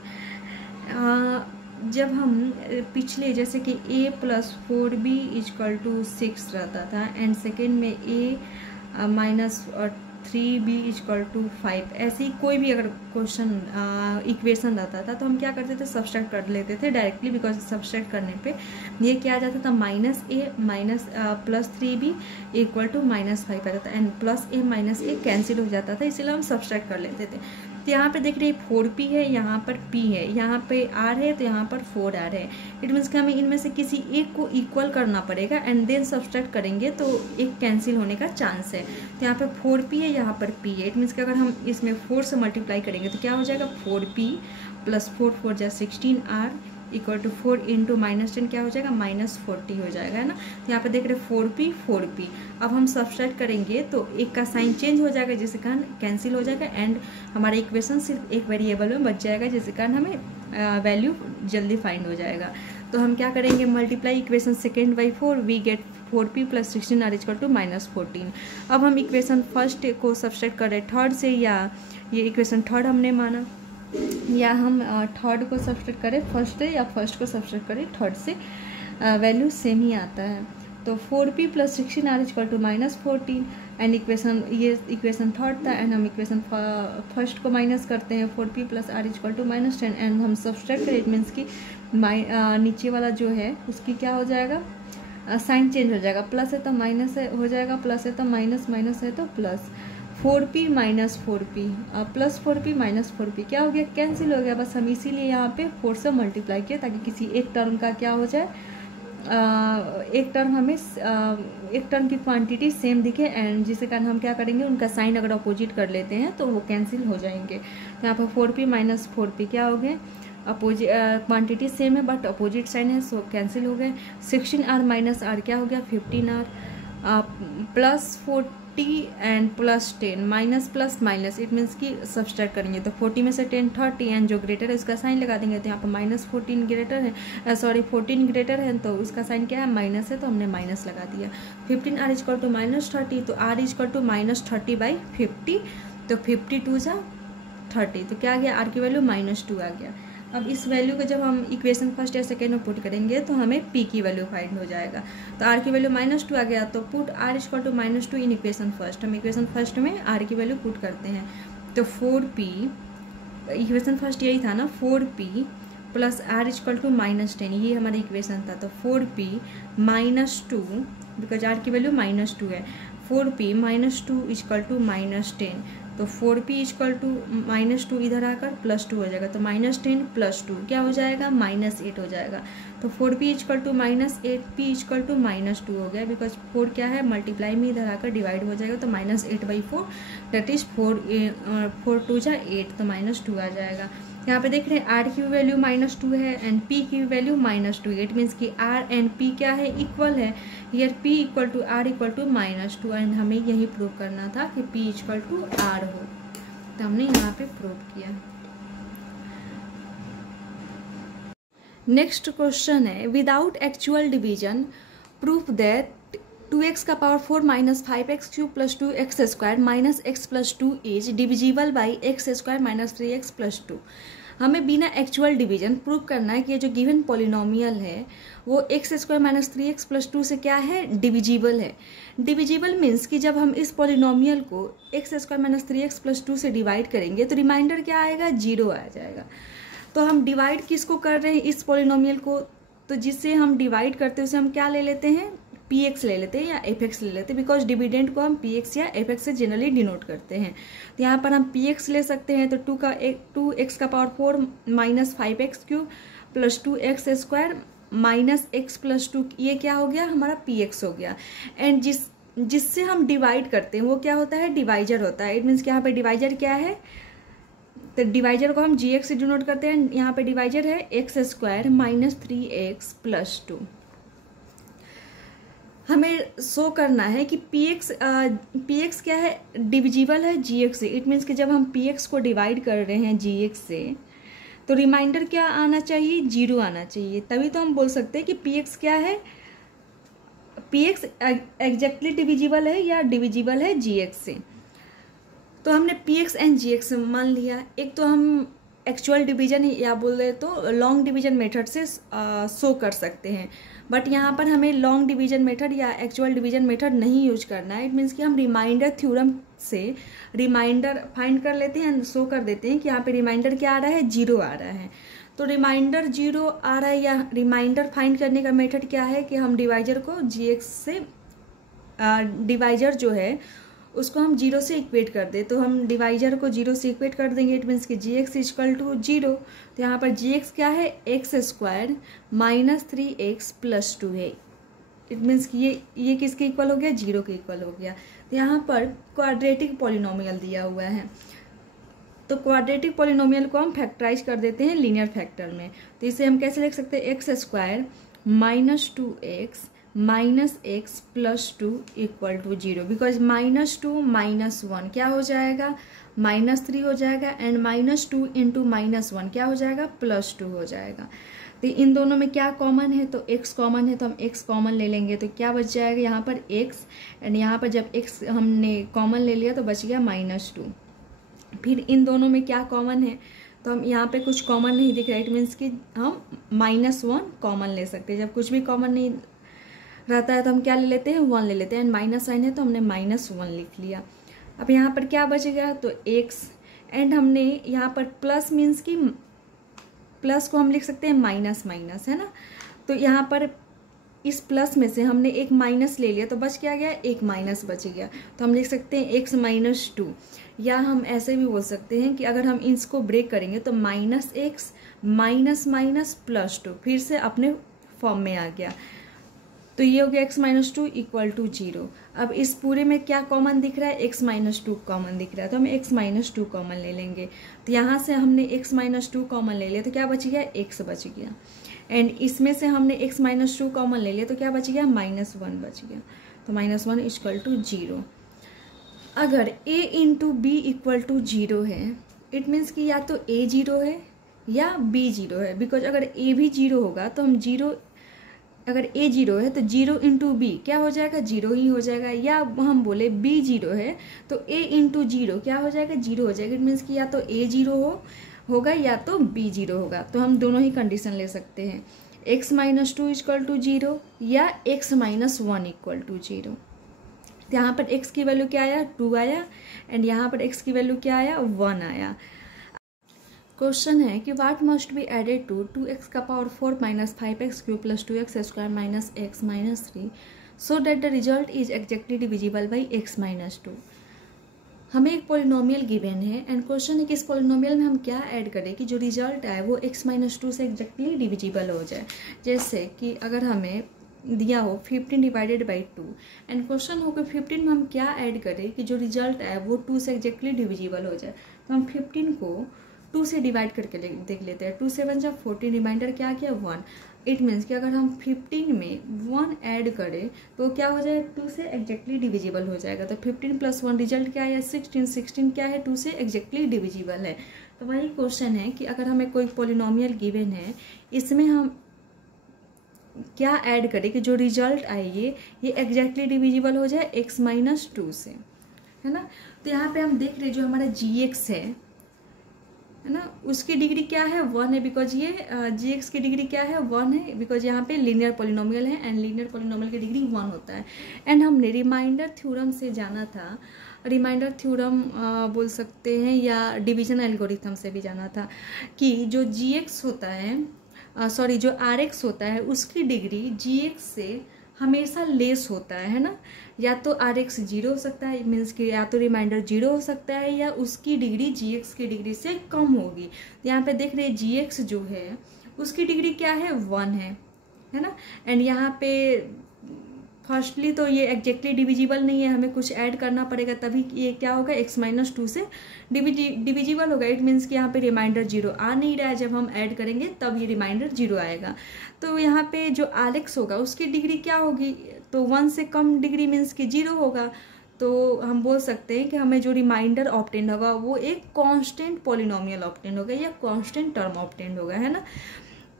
जब हम पिछले जैसे कि a plus 4b equal to 6 रहता था एंड सेकेंड में a minus 3b equal to 5, ऐसे ही कोई भी अगर क्वेश्चन इक्वेशन रहता था तो हम क्या करते थे, सब्सट्रैक्ट कर लेते थे डायरेक्टली, बिकॉज सब्सट्रैक्ट करने पे ये क्या आ जाता था, -a minus plus 3b equal to -5 आ जाता एंड plus a minus a cancel हो जाता था, इसीलिए हम सब्सट्रैक्ट कर लेते थे। तो यहाँ पे देख रहे हैं 4p है, यहाँ पर p है, यहाँ पे r है तो यहाँ पर 4r है। इट मीन्स कि हमें इनमें से किसी एक को इक्वल करना पड़ेगा एंड देन सब्सट्रैक्ट करेंगे तो एक कैंसिल होने का चांस है। तो यहाँ पर 4p है, यहाँ पर p है। इट मीन्स कि अगर हम इसमें 4 से मल्टीप्लाई करेंगे तो क्या हो जाएगा, 4p प्लस 4 4 जा 16r इक्वल टू 4 इंटू -10 क्या हो जाएगा, -40 हो जाएगा, है ना। तो यहाँ पे देख रहे 4p। अब हम सब्सट्रैक्ट करेंगे तो एक का साइन चेंज हो जाएगा जिसके कारण कैंसिल हो जाएगा एंड हमारा इक्वेशन सिर्फ एक वेरिएबल में बच जाएगा, जिसके कारण हमें वैल्यू जल्दी फाइंड हो जाएगा। तो हम क्या करेंगे, multiply equation second by 4, we get 4p plus 16r equal to -14। अब हम इक्वेशन फर्स्ट को सब्सट्रैक्ट कर रहे थर्ड से, या ये इक्वेशन थर्ड हमने माना, या हम थर्ड को सब्सट्रैक्ट करें फर्स्ट से या फर्स्ट को सब्सट्रैक्ट करें थर्ड से, वैल्यू सेम ही आता है। तो 4p plus 16r equal to -14 and ये इक्वेशन थर्ड था एंड हम इक्वेशन फर्स्ट को माइनस करते हैं, 4p plus r equal to -10 and हम सब्सट्रैक्ट करें। इट मीन्स कि नीचे वाला जो है उसकी क्या हो जाएगा, साइन चेंज हो जाएगा, प्लस है तो माइनस हो जाएगा, प्लस है तो माइनस, माइनस है तो plus. 4p minus 4p plus 4p minus 4p क्या हो गया, कैंसिल हो गया। बस हम इसीलिए यहाँ पे 4 से मल्टीप्लाई किया ताकि किसी एक टर्म का क्या हो जाए, एक टर्म हमें एक टर्म की क्वांटिटी सेम दिखे एंड जिसके कारण हम क्या करेंगे, उनका साइन अगर अपोजिट कर लेते हैं तो वो कैंसिल हो जाएंगे। तो यहाँ पर 4p माइनस 4p क्या हो गए, क्वांटिटी सेम है बट अपोजिट साइन है, सो कैंसिल हो गए। 16r माइनस r क्या हो गया, 15r plus 14 40 and plus 10, minus plus minus, it means कि सब्सट्रैक्ट करेंगे तो 40 में से 10 30 एंड जो ग्रेटर है उसका साइन लगा देंगे। तो यहाँ पर -14 ग्रेटर है, सॉरी 14 ग्रेटर है तो उसका साइन क्या है, माइनस है, तो हमने माइनस लगा दिया। 15r इक्वल टू -30, तो r इक्वल टू -30/50, तो 52 जा 30, तो क्या आ गया, r की वैल्यू -2 आ गया। अब इस वैल्यू को जब हम इक्वेशन फर्स्ट या सेकेंड में पुट करेंगे तो हमें p की वैल्यू फाइंड हो जाएगा। तो r की वैल्यू -2 आ गया, तो put r equal to -2 in equation first. हम इक्वेशन फर्स्ट में r की वैल्यू पुट करते हैं, तो 4p, इक्वेशन फर्स्ट यही था ना, 4p plus r equal to -10, ये हमारा इक्वेशन था। तो 4p -2, बिकॉज r की वैल्यू -2 है, 4p -2 इक्वल टू -10, तो 4p इक्वल टू -2 इधर आकर +2 हो जाएगा, तो -10 + 2 क्या हो जाएगा, -8 हो जाएगा। तो 4p equal to -8, p equal to -2 हो गया, बिकॉज 4 क्या है, मल्टीप्लाई में इधर आकर डिवाइड हो जाएगा, तो -8/4 दैट इज 4 2 जा 8, तो -2 आ जाएगा। यहाँ पे देख रहे हैं r की वैल्यू -2 है एंड p की वैल्यू -2, इट मीन्स कि r एंड p क्या है, इक्वल है। Here p equal to r equal to -2 and हमें यही प्रूव करना था कि p इक्वल टू r हो, तो हमने यहाँ पे प्रूव किया। नेक्स्ट क्वेश्चन है, without actual division proof that 2x का power 4 minus 5x cube plus 2x square minus x plus 2 is divisible by x square minus 3x plus 2। हमें बिना एक्चुअल डिवीजन प्रूव करना है कि ये जो गिवन पॉलिनोमियल है वो x square minus 3x plus 2 से क्या है, डिविजिबल है। डिविजिबल मीन्स कि जब हम इस पॉलिनोमियल को x square minus 3x plus 2 से डिवाइड करेंगे तो रिमाइंडर क्या आएगा, 0 आ जाएगा। तो हम डिवाइड किसको कर रहे हैं, इस पॉलिनोमियल को, तो जिससे हम डिवाइड करते हैं उसे हम क्या ले लेते हैं, px ले लेते हैं या fx ले लेते हैं, बिकॉज डिविडेंड को हम px या fx से जनरली डिनोट करते हैं। तो यहाँ पर हम px ले सकते हैं, तो 2x का power 4 minus 5x cube plus 2x square minus x plus 2, ये क्या हो गया, हमारा px हो गया। एंड जिससे हम डिवाइड करते हैं वो क्या होता है, डिवाइजर होता है। इट मीन्स कि यहाँ पे डिवाइजर क्या है, तो डिवाइजर को हम gx से डिनोट करते हैं, यहाँ पे डिवाइजर है x square minus 3x plus 2। हमें शो करना है कि px क्या है, डिविजिबल है gx से। इट मीन्स कि जब हम px को डिवाइड कर रहे हैं gx से तो रिमाइंडर क्या आना चाहिए, 0 आना चाहिए, तभी तो हम बोल सकते हैं कि px क्या है, px एग्जैक्टली डिविजिबल है या डिविजिबल है gx से। तो हमने px एंड gx मान लिया। एक तो हम एक्चुअल डिवीजन या बोल रहे तो लॉन्ग डिवीजन मेथड से शो कर सकते हैं, बट यहाँ पर हमें लॉन्ग डिवीजन मेथड या एक्चुअल डिवीजन मेथड नहीं यूज करना है। इट मीन्स कि हम रिमाइंडर थ्योरम से रिमाइंडर फाइंड कर लेते हैं एंड शो कर देते हैं कि यहाँ पे रिमाइंडर क्या आ रहा है, 0 आ रहा है। तो रिमाइंडर 0 आ रहा है या रिमाइंडर फाइंड करने का मेथड क्या है कि हम डिवाइजर को gx से डिवाइजर जो है उसको हम 0 से इक्वेट कर दे, तो हम डिवाइजर को 0 से इक्वेट कर देंगे। इट मीन्स कि gx इक्वल टू 0, तो यहाँ पर gx क्या है, x square minus 3x plus 2 है। इट मीन्स कि ये किसके इक्वल हो गया, 0 के इक्वल हो गया। तो यहाँ पर क्वाड्रेटिक पॉलिनोमियल दिया हुआ है, तो क्वाड्रेटिक पॉलिनोमियल को हम फैक्टराइज कर देते हैं लीनियर फैक्टर में। तो इसे हम कैसे लिख सकते हैं, x square minus 2x minus x plus 2 equal to 0, because -2 -1 क्या हो जाएगा, -3 हो जाएगा एंड -2 इंटू -1 क्या हो जाएगा, +2 हो जाएगा। तो इन दोनों में क्या कॉमन है, तो x कॉमन है, तो हम x कॉमन ले लेंगे, तो क्या बच जाएगा यहाँ पर x, एंड यहाँ पर जब x हमने कॉमन ले लिया तो बच गया -2। फिर इन दोनों में क्या कॉमन है, तो हम यहाँ पे कुछ कॉमन नहीं दिख रहा है। इट मीन्स कि हम -1 कॉमन ले सकते हैं। जब कुछ भी कॉमन नहीं रहता है तो हम क्या ले लेते हैं, 1 ले लेते हैं, एंड माइनस साइन है तो हमने -1 लिख लिया। अब यहाँ पर क्या बचेगा, तो x, एंड हमने यहाँ पर प्लस मीन्स कि प्लस को हम लिख सकते हैं माइनस माइनस, है ना। तो यहाँ पर इस प्लस में से हमने एक माइनस ले लिया तो बच क्या गया, एक माइनस बच गया। तो हम लिख सकते हैं x माइनस 2, या हम ऐसे भी बोल सकते हैं कि अगर हम इसको ब्रेक करेंगे तो -x माइनस माइनस प्लस 2 फिर से अपने फॉर्म में आ गया। तो ये हो गया x माइनस 2 इक्वल टू 0। अब इस पूरे में क्या कॉमन दिख रहा है, x माइनस 2 कॉमन दिख रहा है, तो हम x माइनस 2 कॉमन ले लेंगे। तो यहाँ से हमने x माइनस 2 कॉमन ले लिया तो क्या बच गया, x बच गया, एंड इसमें से हमने x माइनस 2 कॉमन ले लिया तो क्या बच गया, -1 बच गया। तो -1 इक्वल टू 0। अगर a into B equal to 0 है, इट मीन्स कि या तो a 0 है या b 0 है। बिकॉज अगर a भी 0 होगा तो हम 0, अगर a 0 है तो 0 इंटू बी क्या हो जाएगा, 0 ही हो जाएगा। या हम बोले b 0 है तो a इंटू 0 क्या हो जाएगा, 0 हो जाएगा। इट मीन्स कि या तो a 0 होगा या तो b 0 होगा। तो हम दोनों ही कंडीशन ले सकते हैं, x माइनस 2 इक्वल टू 0 या x माइनस 1 इक्वल टू 0। यहाँ पर x की वैल्यू क्या आया, 2 आया, एंड यहाँ पर x की वैल्यू क्या आया, 1 आया। क्वेश्चन है कि what must be added to 2x का power 4 minus 5x cube plus 2x square minus x minus 3 so that the result is exactly divisible by x minus 2। हमें एक पॉलिनोमियल गिवन है एंड क्वेश्चन है कि इस polynomial में हम क्या ऐड करें कि जो रिजल्ट आए वो x माइनस 2 से एग्जैक्टली डिविजिबल हो जाए। जैसे कि अगर हमें दिया हो 15 डिवाइडेड बाई 2 एंड क्वेश्चन हो कि 15 में हम क्या ऐड करें कि जो रिजल्ट आए वो 2 से एग्जैक्टली डिविजिबल हो जाए। तो हम 15 को 2 से डिवाइड करके देख लेते हैं। 2 से 1 जब 14, रिमाइंडर क्या किया, 1। इट मीन्स कि अगर हम 15 में 1 ऐड करें तो क्या हो जाएगा, 2 से एग्जैक्टली डिविजिबल हो जाएगा। तो 15 प्लस 1 रिजल्ट क्या है, 16। 16 क्या है, 2 से एग्जैक्टली डिविजिबल है। तो वही क्वेश्चन है कि अगर हमें कोई पॉलिनोमियल गिवन है, इसमें हम क्या ऐड करें कि जो रिजल्ट आए ये एग्जैक्टली डिविजिबल हो जाए x माइनस 2 से, है ना। तो यहाँ पे हम देख रहे जो हमारा gx है ना, उसकी डिग्री क्या है, 1 है। बिकॉज ये gx की डिग्री क्या है, 1 है। बिकॉज यहाँ पे लीनियर पॉलिनोमियल है एंड लीनियर पॉलिनोमियल की डिग्री 1 होता है। एंड हमने रिमाइंडर थ्योरम से जाना था, रिमाइंडर थ्योरम बोल सकते हैं या डिवीजन एल्गोरिथम से भी जाना था कि जो gx होता है, जो rx होता है उसकी डिग्री gx से हमेशा लेस होता है ना। या तो rx 0 हो सकता है, मीन्स कि या तो रिमाइंडर 0 हो सकता है या उसकी डिग्री gx की डिग्री से कम होगी। यहाँ पे देख रहे हैं gx जो है उसकी डिग्री क्या है, 1 है ना। एंड यहाँ पे फर्स्टली तो ये एग्जैक्टली डिविजिबल नहीं है, हमें कुछ ऐड करना पड़ेगा तभी ये क्या होगा, x माइनस 2 से डिविजिबल होगा। इट मीन्स कि यहाँ पे रिमाइंडर 0 आ नहीं रहा है, जब हम ऐड करेंगे तब ये रिमाइंडर 0 आएगा। तो यहाँ पे जो rx होगा उसकी डिग्री क्या होगी, तो 1 से कम डिग्री मीन्स कि 0 होगा। तो हम बोल सकते हैं कि हमें जो रिमाइंडर ऑब्टेन होगा वो एक कांस्टेंट पॉलिनोमियल ऑब्टेन होगा या कांस्टेंट टर्म ऑब्टेन होगा, है ना।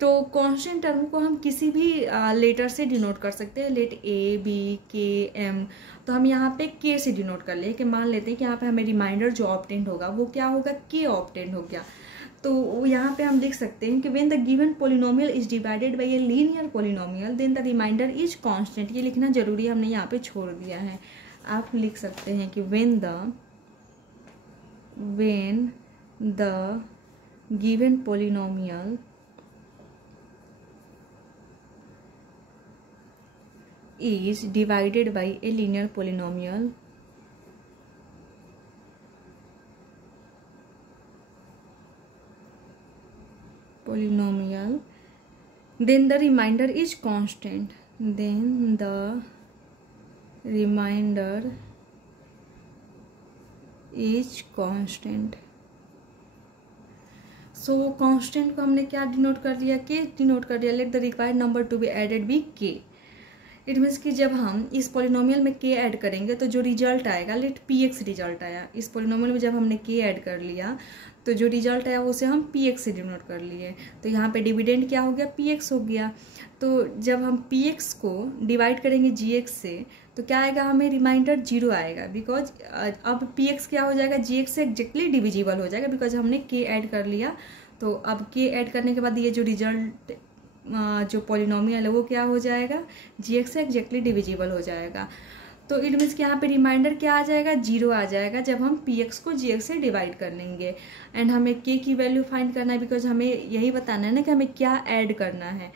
तो कांस्टेंट टर्म को हम किसी भी लेटर से डिनोट कर सकते हैं, लेट ए बी के एम। तो हम यहाँ पे के से डिनोट कर ले कि मान लेते हैं कि यहाँ पे हमें रिमाइंडर जो ऑब्टेंड होगा वो क्या होगा, के ऑब्टेंड हो गया। तो यहाँ पे हम लिख सकते हैं कि when the given polynomial is divided by a linear polynomial then the remainder is constant. ये लिखना जरूरी है, हमने यहाँ पे छोड़ दिया है। आप लिख सकते हैं कि when the given polynomial is divided by a linear polynomial then the remainder is constant, then the remainder is constant। So constant को हमने क्या डिनोट कर लिया, के डिनोट कर लिया। Let the required number to be added be k. It means कि जब हम इस पॉलिनोमियल में के ऐड करेंगे तो जो रिजल्ट आएगा, लेट px रिजल्ट आया, इस पॉलिनोमियल में जब हमने के ऐड कर लिया तो जो रिजल्ट आया उसे हम px से डिनोट कर लिए। तो यहाँ पे डिविडेंड क्या हो गया, px हो गया। तो जब हम px को डिवाइड करेंगे gx से तो क्या आएगा, हमें रिमाइंडर 0 आएगा। बिकॉज अब px क्या हो जाएगा, gx से एग्जैक्टली डिविजिबल हो जाएगा बिकॉज हमने के ऐड कर लिया। तो अब के ऐड करने के बाद ये जो रिजल्ट जो पॉलिनोमियल है वो क्या हो जाएगा, gx से एग्जैक्टली डिविजिबल हो जाएगा। तो इट मीन्स कि यहाँ पे रिमाइंडर क्या आ जाएगा, 0 आ जाएगा जब हम px को gx से डिवाइड कर लेंगे। एंड हमें k की वैल्यू फाइंड करना है बिकॉज हमें यही बताना है ना कि हमें क्या ऐड करना है।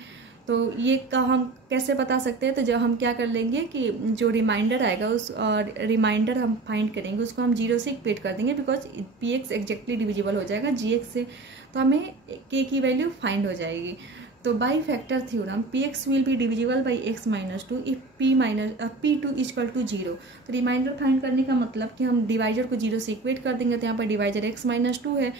तो ये का हम कैसे बता सकते हैं, तो जब हम क्या कर लेंगे कि जो रिमाइंडर आएगा उस रिमाइंडर हम फाइंड करेंगे उसको हम 0 से इक्वेट कर देंगे बिकॉज px एग्जैक्टली डिविजिबल हो जाएगा gx से। तो हमें k की वैल्यू फाइंड हो जाएगी। तो by factor theorem px will be divisible by x minus 2 if p2 equal to 0। तो रिमाइंडर फाइंड करने का मतलब कि हम डिवाइजर को 0 से इक्वेट कर देंगे। तो यहाँ पर डिवाइजर x माइनस 2 है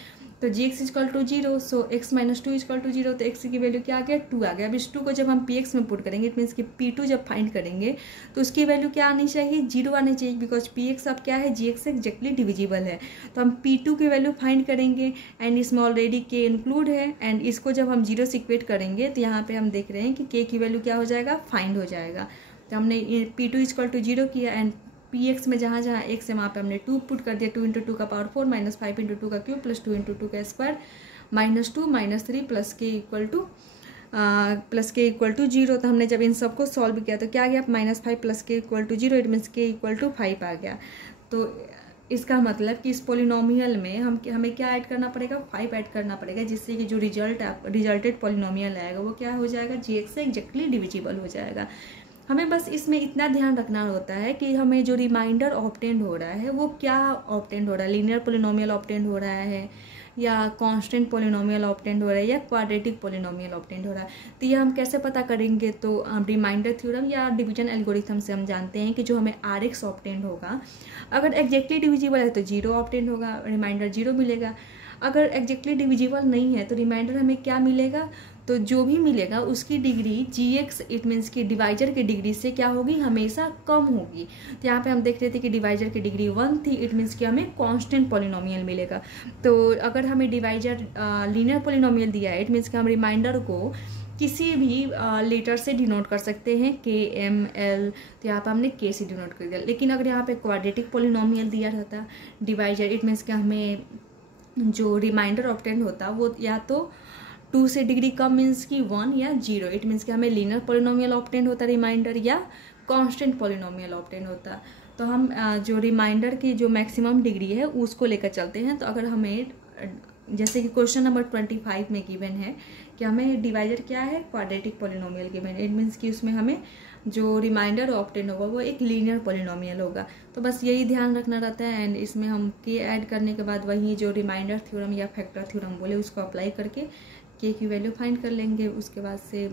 तो g x is equal to 0, so x minus 2 is equal to 0, तो एक्स की वैल्यू क्या आ गया 2 आ गया। अब इस 2 को जब हम पी एक्स में पुट करेंगे, इट मीन्स कि P2 जब फाइंड करेंगे तो उसकी वैल्यू क्या आनी चाहिए 0 आनी चाहिए, बिकॉज पी एक्स अब क्या है जी एक्स से एग्जैक्टली डिविजिबल है। तो हम P2 की वैल्यू फाइंड करेंगे एंड इसमें ऑलरेडी K इंक्लूड है एंड इसको जब हम 0 से इक्वेट करेंगे तो यहाँ पे हम देख रहे हैं कि K की वैल्यू क्या हो जाएगा फाइंड हो जाएगा। तो हमने P2 इजकल टू 0 किया एंड पी एक्स में जहाँ जहाँ एक्स है वहाँ पे हमने 2 पुट कर दिया, 2 इंटू 2 का पावर 4 माइनस 5 इंटू 2 का क्यूब प्लस 2 इंटू 2 का स्क्वायर माइनस 2 माइनस 3 प्लस के इक्वल टू 0। तो हमने जब इन सबको सॉल्व किया तो क्या आ गया -5 प्लस के इक्वल टू 0, इट मीन्स के इक्वल टू 5 आ गया। तो इसका मतलब कि इस पोलिनोमियल में हमें क्या ऐड करना पड़ेगा 5 ऐड करना पड़ेगा, जिससे कि जो रिजल्टेड पोलिनोमियल आएगा वो क्या हो जाएगा जी एक्स से एग्जैक्टली डिविजिबल हो जाएगा। हमें बस इसमें इतना ध्यान रखना होता है कि हमें जो रिमाइंडर ऑब्टेंड हो रहा है वो क्या ऑब्टेंड हो रहा है, लीनियर पोलिनोमियल ऑब्टेंड हो रहा है या कांस्टेंट पोलिनोमियल ऑब्टेंड हो रहा है या क्वाड्रेटिक पोलिनोमियल ऑब्टेंड हो रहा है। तो ये हम कैसे पता करेंगे, तो रिमाइंडर थ्योरम या डिवीजन एल्गोरिथम से हम जानते हैं कि जो हमें आर एक्स ऑब्टेंड होगा, अगर एग्जैक्टली डिविजिबल है तो 0 ऑब्टेंड होगा, रिमाइंडर 0 मिलेगा। अगर एग्जैक्टली डिविजिबल नहीं है तो रिमाइंडर हमें क्या मिलेगा, तो जो भी मिलेगा उसकी degree g x it means कि डिवाइजर की डिग्री से क्या होगी हमेशा कम होगी। तो यहाँ पे हम देख रहे थे कि डिवाइजर की डिग्री 1 थी, इट मीन्स कि हमें कांस्टेंट पॉलिनोमियल मिलेगा। तो अगर हमें डिवाइजर लीनियर पॉलिनोमियल दिया है, इट मीन्स कि हम रिमाइंडर को किसी भी लेटर से डिनोट कर सकते हैं, के एम एल, तो यहाँ पर हमने के से डिनोट कर दिया। लेकिन अगर यहाँ पे क्वाड्रेटिक पॉलिनोमियल दिया रहता डिवाइजर, इट मीन्स कि हमें जो रिमाइंडर ऑब्टेंड होता वो या तो 2 से डिग्री कम मीन्स कि 1 या 0, इट मीन्स कि हमें लीनियर पॉलिनोमियल ऑब्टेंड होता रिमाइंडर या कांस्टेंट पॉलिनोमियल ऑब्टेंड होता। तो हम जो रिमाइंडर की जो मैक्सिमम डिग्री है उसको लेकर चलते हैं। तो अगर हमें जैसे कि क्वेश्चन नंबर 25 में गिवन है कि हमें डिवाइजर क्या है क्वाड्रेटिक पॉलिनोमियल गिवन है, इट मीन्स कि उसमें हमें जो रिमाइंडर ऑब्टेंड होगा वो एक लीनियर पॉलिनोमियल होगा। तो बस यही ध्यान रखना रहता है एंड इसमें हम के ऐड करने के बाद वही जो रिमाइंडर थ्योरम या फैक्टर थ्योरम बोले उसको अप्लाई करके के की वैल्यू फाइंड कर लेंगे, उसके बाद से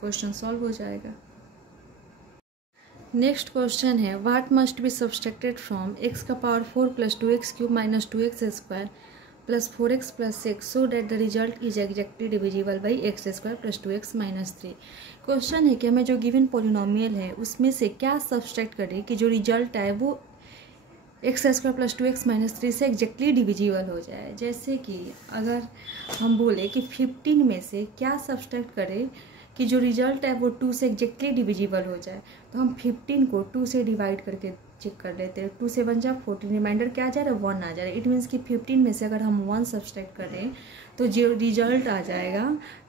क्वेश्चन सॉल्व हो जाएगा। नेक्स्ट क्वेश्चन है what must be subtracted from x का power 4 plus 2x cube minus 2x square plus 4x plus 6 so that the result is exactly divisible by x square plus 2x minus 3। Question है कि हमें जो given polynomial है उसमें से क्या subtract करें कि जो रिजल्ट आए वो x square plus 2x minus 3 से एग्जैक्टली डिविजिबल हो जाए। जैसे कि अगर हम बोले कि 15 में से क्या सब्सट्रैक्ट करें कि जो रिजल्ट है वो 2 से एग्जैक्टली डिविजिबल हो जाए, तो हम 15 को 2 से डिवाइड करके चेक कर लेते हैं। 2 से 1 जा 14, रिमाइंडर क्या आ जा रहा है 1 आ जा रहा है। इट मीन्स कि 15 में से अगर हम 1 सब्सट्रैक्ट करें तो जो रिजल्ट आ जाएगा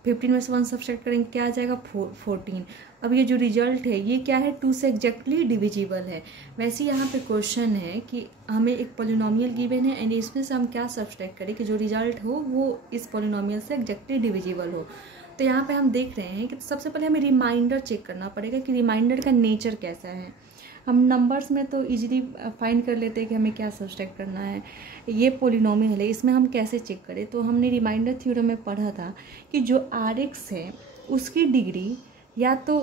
15 में से 1 सब्सट्रैक्ट करेंगे क्या आ जाएगा 14। अब ये जो रिजल्ट है ये क्या है 2 से एग्जैक्टली डिविजिबल है। वैसे यहाँ पे क्वेश्चन है कि हमें एक पॉलिनोमियल गिवन है एंड इसमें से हम क्या सब्सट्रैक्ट करें कि जो रिजल्ट हो वो इस पॉलिनोमियल से एग्जैक्टली डिविजिबल हो। तो यहाँ पे हम देख रहे हैं कि सबसे पहले हमें रिमाइंडर चेक करना पड़ेगा कि रिमाइंडर का नेचर कैसा है। हम नंबर्स में तो इजीली फाइंड कर लेते हैं कि हमें क्या सब्सट्रैक्ट करना है। ये पॉलिनोमियल है, इसमें हम कैसे चेक करें, तो हमने रिमाइंडर थ्योरम में पढ़ा था कि जो आर एक्स है उसकी डिग्री या तो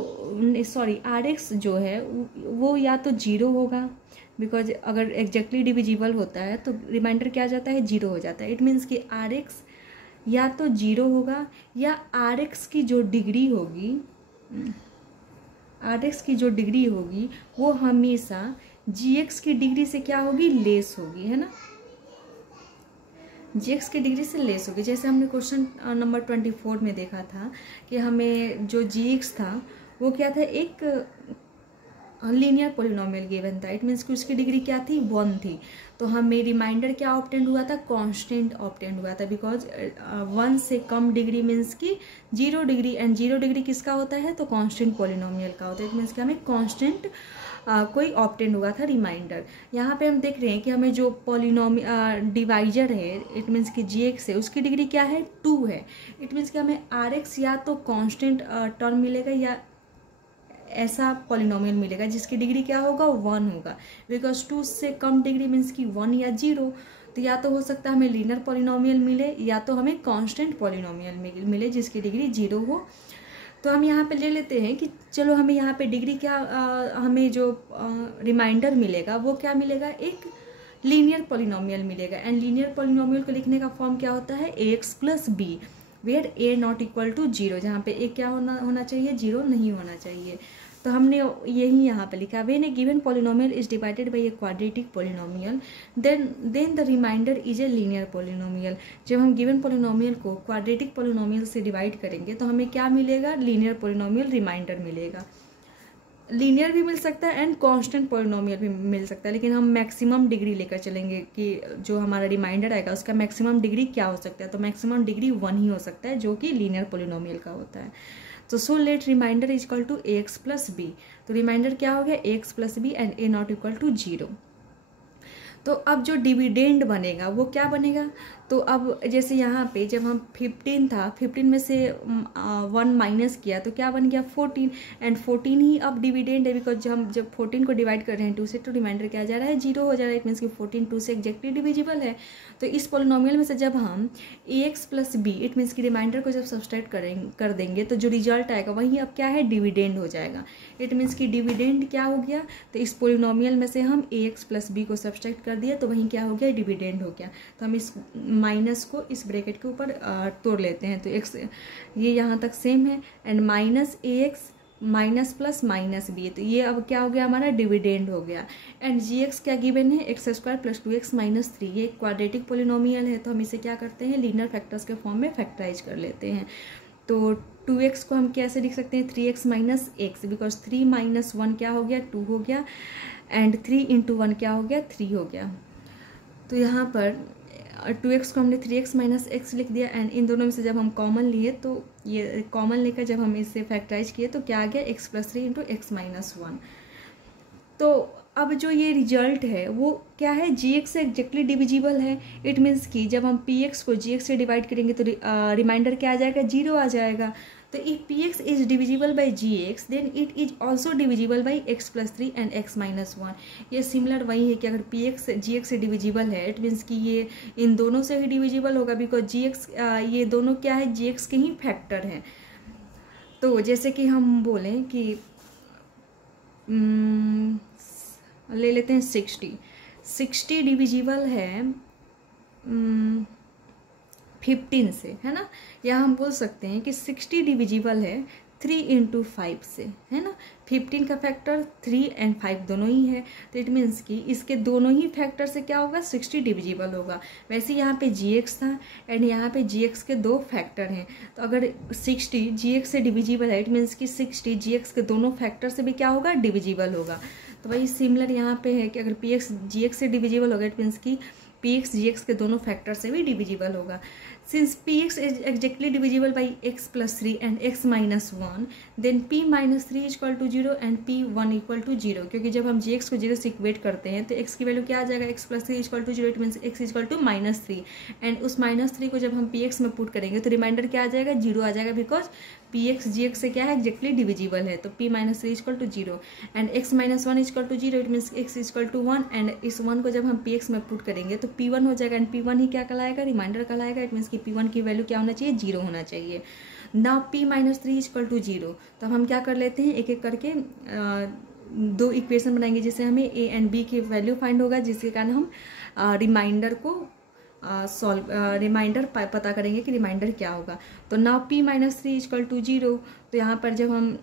आर एक्स जो है वो या तो 0 होगा, बिकॉज अगर एग्जैक्टली डिविजिबल होता है तो रिमाइंडर क्या आ जाता है 0 हो जाता है। इट मीन्स कि आर एक्स या तो 0 होगा या आर एक्स की जो डिग्री होगी वो हमेशा जी एक्स की डिग्री से क्या होगी लेस होगी, है ना, जी एक्स की डिग्री से लेस होगी। जैसे हमने क्वेश्चन नंबर 24 में देखा था कि हमें जो जी एक्स था वो क्या था एक लीनियर पॉलिनोमियल गिवन था, इट मीन्स कि उसकी डिग्री क्या थी 1 थी। तो हमें रिमाइंडर क्या ऑब्टेंड हुआ था कांस्टेंट ऑब्टेंड हुआ था, बिकॉज 1 से कम डिग्री मीन्स कि 0 डिग्री एंड 0 डिग्री किसका होता है तो कांस्टेंट पॉलिनोमियल का होता है। इट मीन्स कि हमें कांस्टेंट कोई ऑब्टेंड हुआ था रिमाइंडर। यहाँ पे हम देख रहे हैं कि हमें जो डिवाइजर है इट मीन्स कि जी एक्स है उसकी डिग्री क्या है 2 है। इट मीन्स कि हमें आर एक्स या तो कांस्टेंट टर्म मिलेगा या ऐसा पॉलिनोमियल मिलेगा जिसकी डिग्री क्या होगा 1 होगा, बिकॉज 2 से कम डिग्री मीन्स कि 1 या 0। तो या तो हो सकता है हमें लीनियर पॉलिनोमियल मिले या तो हमें कांस्टेंट पॉलिनोमियल मिले जिसकी डिग्री 0 हो। तो हम यहाँ पे ले लेते हैं कि चलो हमें यहाँ पे डिग्री क्या हमें जो रिमाइंडर मिलेगा वो क्या मिलेगा एक लीनियर पॉलिनोमियल मिलेगा। एंड लीनियर पॉलिनोमियल को लिखने का फॉर्म क्या होता है, ax plus b, where a not equal to 0, जहाँ पे a क्या होना चाहिए, 0 नहीं होना चाहिए। तो हमने यही यहाँ पे लिखा, when a given polynomial is divided by a quadratic polynomial then the remainder is a linear polynomial. जब हम गिवन पॉलिनोमियल को क्वाड्रेटिक पॉलिनोमियल से डिवाइड करेंगे तो हमें क्या मिलेगा, लीनियर पॉलिनोमियल रिमाइंडर मिलेगा। लीनियर भी मिल सकता है एंड कांस्टेंट पॉलिनोमियल भी मिल सकता है, लेकिन हम मैक्सिमम डिग्री लेकर चलेंगे कि जो हमारा रिमाइंडर आएगा उसका मैक्सिमम डिग्री क्या हो सकता है। तो मैक्सिमम डिग्री 1 ही हो सकता है, जो कि लीनियर पॉलिनोमियल का होता है। तो so let remainder is equal to ax plus b. तो रिमाइंडर क्या हो गया, ax plus b and a not equal to 0। तो अब जो डिविडेंड बनेगा वो क्या बनेगा, तो अब जैसे यहाँ पे जब हम 15 था, 15 में से 1 माइनस किया तो क्या बन गया 14, एंड 14 ही अब डिविडेंड है, बिकॉज जब 14 को डिवाइड कर रहे हैं 2 से तो रिमाइंडर क्या जा रहा है, 0 हो जा रहा है। इट मीन्स कि 14 2 से एग्जैक्टली डिविजिबल है। तो इस पॉलिनोमियल में से जब हम ax plus b, it means कि रिमाइंडर को जब सब्सट्रैक्ट कर देंगे तो जो रिजल्ट आएगा वही अब क्या है, डिविडेंड हो जाएगा। इट मीन्स कि डिविडेंड क्या हो गया, तो इस पॉलिनोमियल में से हम ax प्लस बी को सब्सट्रैक्ट कर दिया तो वहीं क्या हो गया, डिविडेंड हो गया। तो हम इस माइनस को इस ब्रैकेट के ऊपर तोड़ लेते हैं, तो x ये यहाँ तक सेम है, and minus ax minus plus minus b, तो ये अब क्या हो गया, हमारा डिविडेंड हो गया। एंड gx क्या गिवन है, x square plus 2x minus 3, ये क्वाड्रेटिक पॉलिनोमियल है, तो हम इसे क्या करते हैं, लीनियर फैक्टर्स के फॉर्म में फैक्टराइज कर लेते हैं। तो 2x को हम कैसे लिख सकते हैं, 3x minus x, because 3 minus 1 क्या हो गया, 2 हो गया, एंड 3 इंटू 1 क्या हो गया, 3 हो गया। तो यहाँ पर 2x को हमने 3x माइनस एक्स लिख दिया, एंड इन दोनों में से जब हम कॉमन लिए तो ये कॉमन लेकर जब हम इसे फैक्टराइज किए तो क्या आ गया, x plus 3 into x minus 1। तो अब जो ये रिजल्ट है वो क्या है, gx से एग्जैक्टली डिविजिबल है। इट मीन्स कि जब हम px को gx से डिवाइड करेंगे तो रिमाइंडर क्या आ जाएगा, 0 आ जाएगा। तो if px is divisible by gx then it is also divisible by x plus 3 and x minus 1। ये सिमिलर वही है कि अगर px gx से डिविजिबल है, इट मीन्स कि ये इन दोनों से ही डिविजिबल होगा, बिकॉज gx ये दोनों क्या है, gx के ही फैक्टर हैं। तो जैसे कि हम बोलें कि ले लेते हैं 60 डिविजिबल है 15 से, है ना, या हम बोल सकते हैं कि 60 डिविजिबल है 3 इंटू 5 से, है ना। 15 का फैक्टर 3 एंड 5 दोनों ही है, तो इट मीन्स कि इसके दोनों ही फैक्टर से क्या होगा, 60 डिविजिबल होगा। वैसे यहाँ पे gx था एंड यहाँ पे gx के 2 फैक्टर हैं, तो अगर 60 gx से डिविजिबल है, इट मीन्स कि 60 gx के दोनों फैक्टर से भी क्या होगा, डिविजिबल होगा। तो वही सिमिलर यहाँ पे है कि अगर px gx से डिविजिबल होगा, इट मीन्स कि px gx के दोनों फैक्टर से भी डिविजिबल होगा। Since px is exactly divisible by x plus 3 and x minus 1, then p minus 3 is equal to 0 and p 1 equal to 0, क्योंकि जब हम gx को 0 से इक्वेट करते हैं तो x की वैल्यू क्या आ जाएगा, x plus 3 is equal to 0, it means x is equal to minus 3, and उस माइनस 3 को जब हम px में पुट करेंगे तो रिमाइंडर क्या आ जाएगा, 0 आ जाएगा, बिकॉज px gx से क्या है, एग्जैक्टली डिविजिबल है। तो p minus 3 is equal to 0 and x minus 1 is equal to 0, it means x is equal to 1, and इस 1 को जब हम px में पुट करेंगे तो p1 हो जाएगा, एंड p1 ही क्या कहलाएगा, रिमाइंडर कहलाएगा। इट मीन्स कि p1 की वैल्यू क्या होना चाहिए, 0 होना चाहिए। Now p minus 3 is equal to 0, तो हम क्या कर लेते हैं, एक एक करके 2 इक्वेशन बनाएंगे जिससे हमें a एंड b की वैल्यू फाइंड होगा, जिसके कारण हम रिमाइंडर को रिमाइंडर पता करेंगे कि रिमाइंडर क्या होगा। तो now p minus 3 is equal to 0, तो यहाँ पर जब हम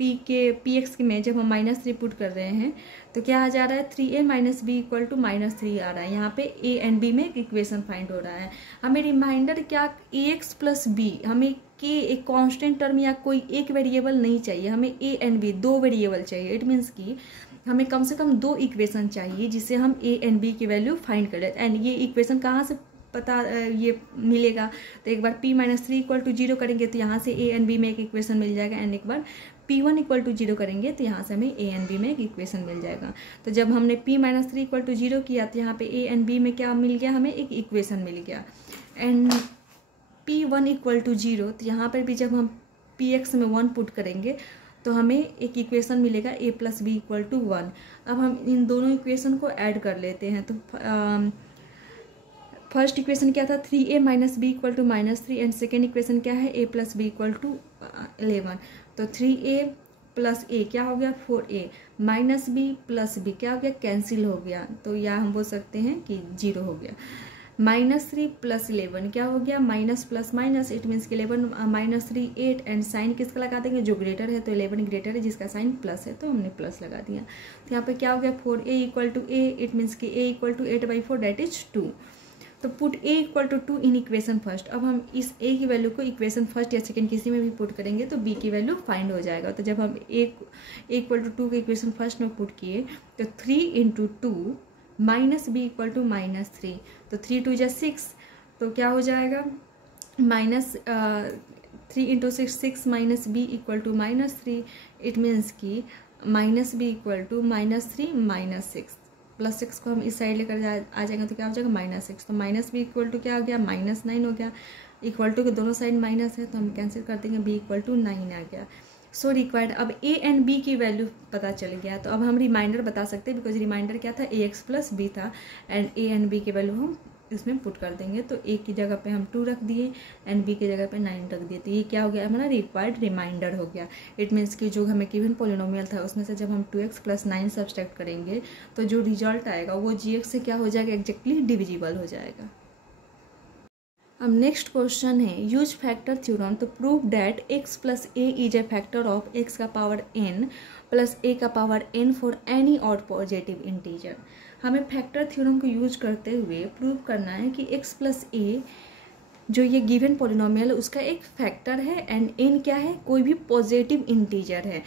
px में जब हम माइनस 3 पुट कर रहे हैं तो क्या आ जा रहा है, 3a minus b equal to minus 3 आ रहा है। यहाँ पे a एंड b में एक इक्वेशन फाइंड हो रहा है। हमें रिमाइंडर क्या, ax प्लस b, हमें k एक कांस्टेंट टर्म या कोई एक वेरिएबल नहीं चाहिए, हमें a एंड b 2 वेरिएबल चाहिए। इट मीन्स कि हमें कम से कम 2 इक्वेशन चाहिए जिससे हम a एंड b की वैल्यू फाइंड करें। एंड ये इक्वेशन कहाँ से पता ये मिलेगा, तो एक बार p माइनस 3 इक्वल टू 0 करेंगे तो यहाँ से a एंड b में एक इक्वेशन मिल जाएगा, एंड एक बार p1 इक्वल टू 0 करेंगे तो यहाँ से हमें a एंड b में एक इक्वेशन मिल जाएगा। तो जब हमने p माइनस 3 इक्वल टू 0 किया तो यहाँ पे a एंड b में क्या मिल गया, हमें एक इक्वेशन मिल गया। एंड p1 इक्वल टू 0, तो यहाँ पर भी जब हम px में 1 पुट करेंगे तो हमें एक इक्वेशन मिलेगा a plus b equal to 1। अब हम इन दोनों इक्वेशन को ऐड कर लेते हैं। तो फर्स्ट इक्वेशन क्या था, 3a minus b equal to minus 3, and second equation क्या है, a plus b equal to 11। तो 3a प्लस ए क्या हो गया 4a, minus B plus B क्या हो गया कैंसिल हो गया, तो या हम बोल सकते हैं कि 0 हो गया। -3 + 11 क्या हो गया minus plus minus, it means कि 11 -3 8, एंड साइन किसका लगा देंगे जो ग्रेटर है, तो 11 ग्रेटर है जिसका साइन प्लस है तो हमने प्लस लगा दिया। तो यहाँ पे क्या हो गया 4a = a, इट मीन्स कि a = 8/4 दैट इज 2। तो put a = 2 in equation first. अब हम इस a की वैल्यू को इक्वेशन फर्स्ट या सेकंड किसी में भी पुट करेंगे तो b की वैल्यू फाइंड हो जाएगा। तो जब हम a = 2 के इक्वेशन फर्स्ट में पुट किए तो 3 × 2 -b = -3, तो 3 × 2 = 6, तो क्या हो जाएगा -3 × 6 6 -b = -3, इट मीन्स कि -b = -3 -6, +6 को हम इस साइड लेकर आ जाएंगे तो क्या हो जाएगा -6, तो -b = क्या हो गया -9 हो गया, इक्वल टू के दोनों साइड माइनस है तो हम कैंसिल कर देंगे, b = 9 आ गया। सो रिक्वायर्ड, अब a एंड b की वैल्यू पता चल गया तो अब हम रिमाइंडर बता सकते हैं, बिकॉज रिमाइंडर क्या था ax + b था, एंड a एंड b की वैल्यू हम इसमें पुट कर देंगे। तो a की जगह पे हम 2 रख दिए एंड b की जगह पे 9 रख दिए, तो ये क्या हो गया हमारा रिक्वायर्ड रिमाइंडर हो गया। इट मीन्स कि जो हमें गिवन पॉलिनोमियल था उसमें से जब हम 2x + 9 सब्सट्रैक्ट करेंगे तो जो रिजल्ट आएगा वो gx से क्या हो जाएगा एग्जैक्टली डिविजिबल हो जाएगा। अब नेक्स्ट क्वेश्चन है यूज फैक्टर थ्योरम तो prove that x + a is a factor of x n + a n for any odd positive integer. हमें फैक्टर थ्योरम को यूज करते हुए प्रूव करना है कि x + a जो ये गिवन पॉलिनोमियल है उसका एक फैक्टर है एंड n क्या है कोई भी पॉजिटिव इंटीजर है।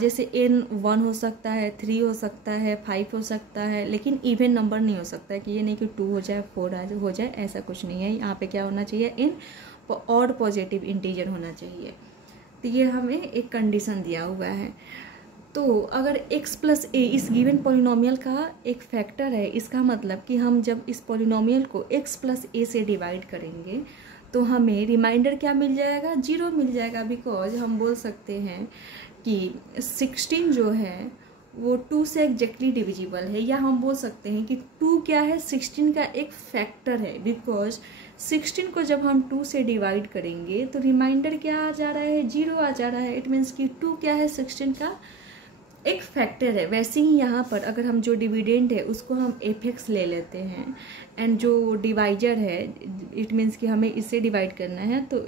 जैसे n 1 हो सकता है, 3 हो सकता है, 5 हो सकता है, लेकिन इवन नंबर नहीं हो सकता है कि ये नहीं कि 2 हो जाए 4 हो जाए, ऐसा कुछ नहीं है। यहाँ पे क्या होना चाहिए n ऑड पॉजिटिव इंटीजर होना चाहिए। तो ये हमें एक कंडीशन दिया हुआ है। तो अगर x + a इस गिवन पॉलिनोमियल का एक फैक्टर है, इसका मतलब कि हम जब इस पॉलिनोमियल को x + a से डिवाइड करेंगे तो हमें रिमाइंडर क्या मिल जाएगा 0 मिल जाएगा, बिकॉज हम बोल सकते हैं कि 16 जो है वो 2 से एग्जैक्टली डिविजिबल है, या हम बोल सकते हैं कि 2 क्या है 16 का एक फैक्टर है, बिकॉज 16 को जब हम 2 से डिवाइड करेंगे तो रिमाइंडर क्या आ जा रहा है 0 आ जा रहा है। इट मीन्स कि 2 क्या है 16 का एक फैक्टर है। वैसे ही यहाँ पर अगर हम जो डिविडेंड है उसको हम एफ ले लेते हैं एंड जो डिवाइजर है इट मीन्स कि हमें इसे डिवाइड करना है तो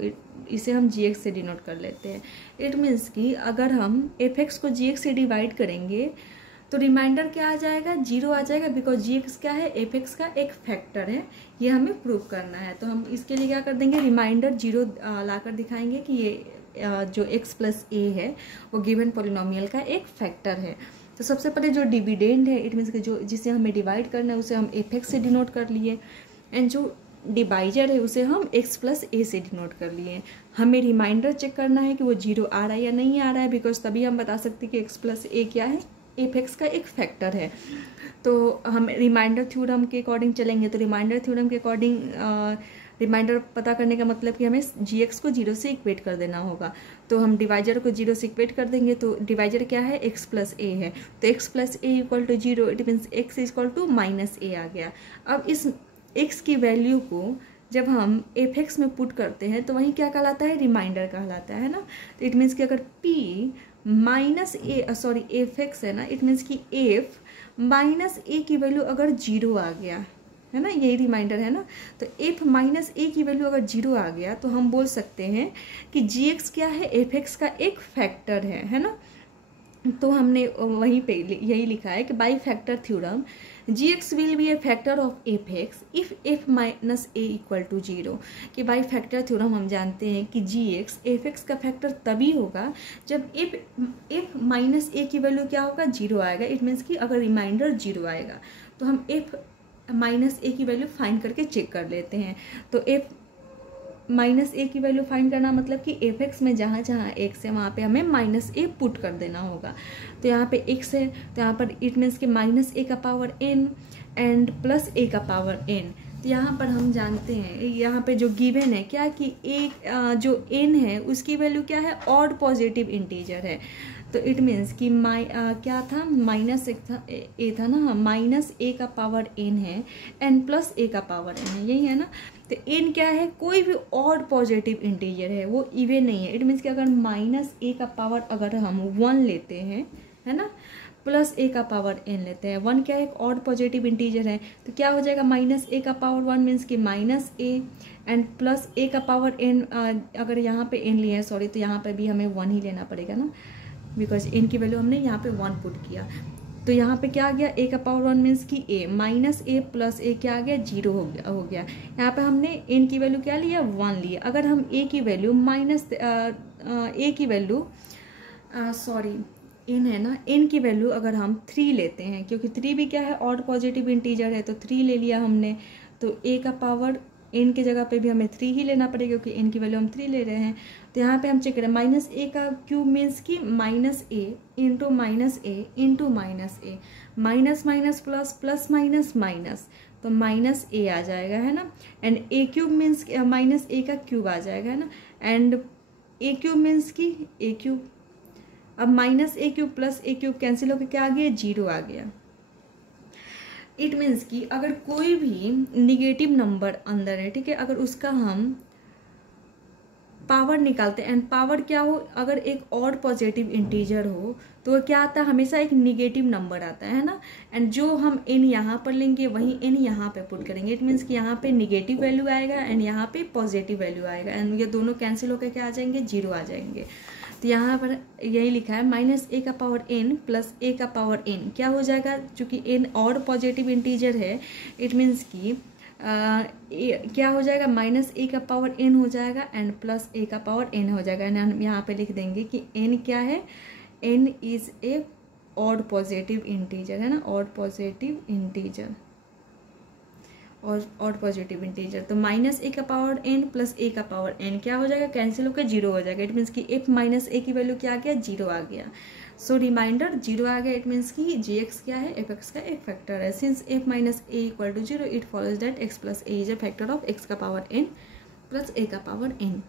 इसे हम जी से डिनोट कर लेते हैं। इट मीन्स कि अगर हम एफ को जी से डिवाइड करेंगे तो रिमाइंडर क्या आ जाएगा 0 आ जाएगा, बिकॉज जी क्या है एफ का एक फैक्टर है, ये हमें प्रूव करना है। तो हम इसके लिए क्या कर देंगे रिमाइंडर 0 लाकर दिखाएंगे कि ये जो x + a है वो गिवन पॉलिनोमियल का एक फैक्टर है। तो सबसे पहले जो डिविडेंड है इट मीन्स कि जो जिसे हमें डिवाइड करना है उसे हम एफ से डिनोट कर लिए, एंड जो डिवाइजर है उसे हम x + a से डिनोट कर लिए। हमें रिमाइंडर चेक करना है कि वो 0 आ रहा है या नहीं आ रहा है, बिकॉज तभी हम बता सकते हैं कि x + a क्या है एफ का एक फैक्टर है। तो हम रिमाइंडर थ्योरम के अकॉर्डिंग चलेंगे, तो रिमाइंडर थ्योरम के अकॉर्डिंग रिमाइंडर पता करने का मतलब कि हमें gx को 0 से इक्वेट कर देना होगा। तो हम डिवाइजर को 0 से इक्वेट कर देंगे, तो डिवाइजर क्या है x + a है, तो x + a = 0, it means x = -a आ गया। अब इस x की वैल्यू को जब हम एफ में पुट करते हैं तो वहीं क्या कहलाता है रिमाइंडर कहलाता है ना। तो इट मीन्स कि अगर p एफ है ना, इट मीन्स कि f -a की वैल्यू अगर 0 आ गया है ना, यही रिमाइंडर है ना, तो f -a की वैल्यू अगर 0 आ गया तो हम बोल सकते हैं कि gx क्या है एफ का एक फैक्टर है ना। तो हमने वहीं पे यही लिखा है कि by factor theorem gx will be a factor of F if f - a = 0। कि बाई फैक्टर थ्योरम हम जानते हैं कि gx एफ का फैक्टर तभी होगा जब f - a की वैल्यू क्या होगा 0 आएगा। इट मीन्स कि अगर रिमाइंडर 0 आएगा तो हम f -a की वैल्यू फाइंड करके चेक कर लेते हैं। तो f -a की वैल्यू फाइंड करना मतलब कि एफ में जहाँ जहाँ x है वहाँ पे हमें -a पुट कर देना होगा। तो यहाँ पे x है तो यहाँ पर इट मीन्स कि -a⁴n एंड +a⁴n। तो यहाँ पर हम जानते हैं यहाँ पे जो गिवन है क्या कि जो n है उसकी वैल्यू क्या है ऑड पॉजिटिव इंटीजर है। तो इट मीन्स कि क्या था -a था ना, -a⁴n है एंड +a⁴n है, यही है ना। तो तो एन क्या है, कोई भी ऑड पॉजिटिव इंटीजर है, वो इवन नहीं है। इट मीन्स कि अगर माइनस ए का पावर अगर हम 1 लेते हैं, है ना, प्लस ए का पावर एन लेते हैं, 1 क्या है, एक ऑड पॉजिटिव इंटीजर है, तो क्या हो जाएगा, माइनस ए का पावर 1 मीन्स कि minus A and plus a का पावर एन। अगर यहाँ पे एन लिए हैं सॉरी, तो यहाँ पे भी हमें 1 ही लेना पड़ेगा ना, बिकॉज एन की वैल्यू हमने यहाँ पे 1 पुट किया। तो यहाँ पे क्या आ गया, ए का पावर 1 मीन्स कि ए, माइनस ए प्लस ए क्या आ गया, 0 हो गया। यहाँ पे हमने एन की वैल्यू क्या लिया, 1 लिया। अगर हम ए की वैल्यू ए की वैल्यू सॉरी एन है ना, एन की वैल्यू अगर हम 3 लेते हैं, क्योंकि 3 भी क्या है, ऑड पॉजिटिव इंटीजर है, तो 3 ले लिया हमने, तो ए का पावर एन की जगह पे भी हमें 3 ही लेना पड़ेगा, क्योंकि एन की वैल्यू हम 3 ले रहे हैं। तो यहाँ पे हम चेक करें, माइनस ए का क्यूब मीन्स कि minus a into minus a into minus a, minus minus plus, plus minus minus, तो माइनस ए आ जाएगा, है ना। And a cube means minus a का क्यूब आ जाएगा, है ना। एंड ए क्यूब मीन्स कि ए क्यूब, अब माइनस ए क्यूब प्लस ए क्यूब कैंसिल होकर क्या आ गया, 0 आ गया। इट मीन्स कि अगर कोई भी निगेटिव नंबर अंदर है, ठीक है, अगर उसका हम पावर निकालते हैं, एंड पावर क्या हो, अगर एक ऑड पॉजिटिव इंटीजर हो तो वो क्या आता है, हमेशा एक निगेटिव नंबर आता है ना। एंड जो हम एन यहाँ पर लेंगे वहीं एन यहाँ पे पुट करेंगे। इट मीन्स कि यहाँ पे निगेटिव वैल्यू आएगा एंड यहाँ पे पॉजिटिव वैल्यू आएगा, एंड ये दोनों कैंसिल होकर क्या आ जाएंगे, 0 आ जाएंगे। तो यहाँ पर यही लिखा है, माइनस ए का पावर एन प्लस ए का पावर एन क्या हो जाएगा, चूँकि एन ऑड पॉजिटिव इंटीजर है, इट मीन्स कि क्या हो जाएगा, माइनस ए का पावर एन हो जाएगा एंड प्लस ए का पावर एन हो जाएगा। एंड हम यहाँ पे लिख देंगे कि एन क्या है, n is a odd positive integer, है ना, ऑड पॉजिटिव इंटीजर और ऑड पॉजिटिव इंटीजर। तो माइनस ए का पावर एन प्लस ए का पावर एन क्या हो जाएगा, कैंसिल होकर 0 हो जाएगा। इट मीन्स कि एफ माइनस ए की वैल्यू क्या आ गया, 0 आ गया। सो रिमाइंडर 0 आ गया। इट मीन्स कि जी एक्स क्या है, एफ एक्स का एक फैक्टर है। Since f minus a equal to 0, it follows that x plus a is a factor of x का पावर एन प्लस ए का पावर एन।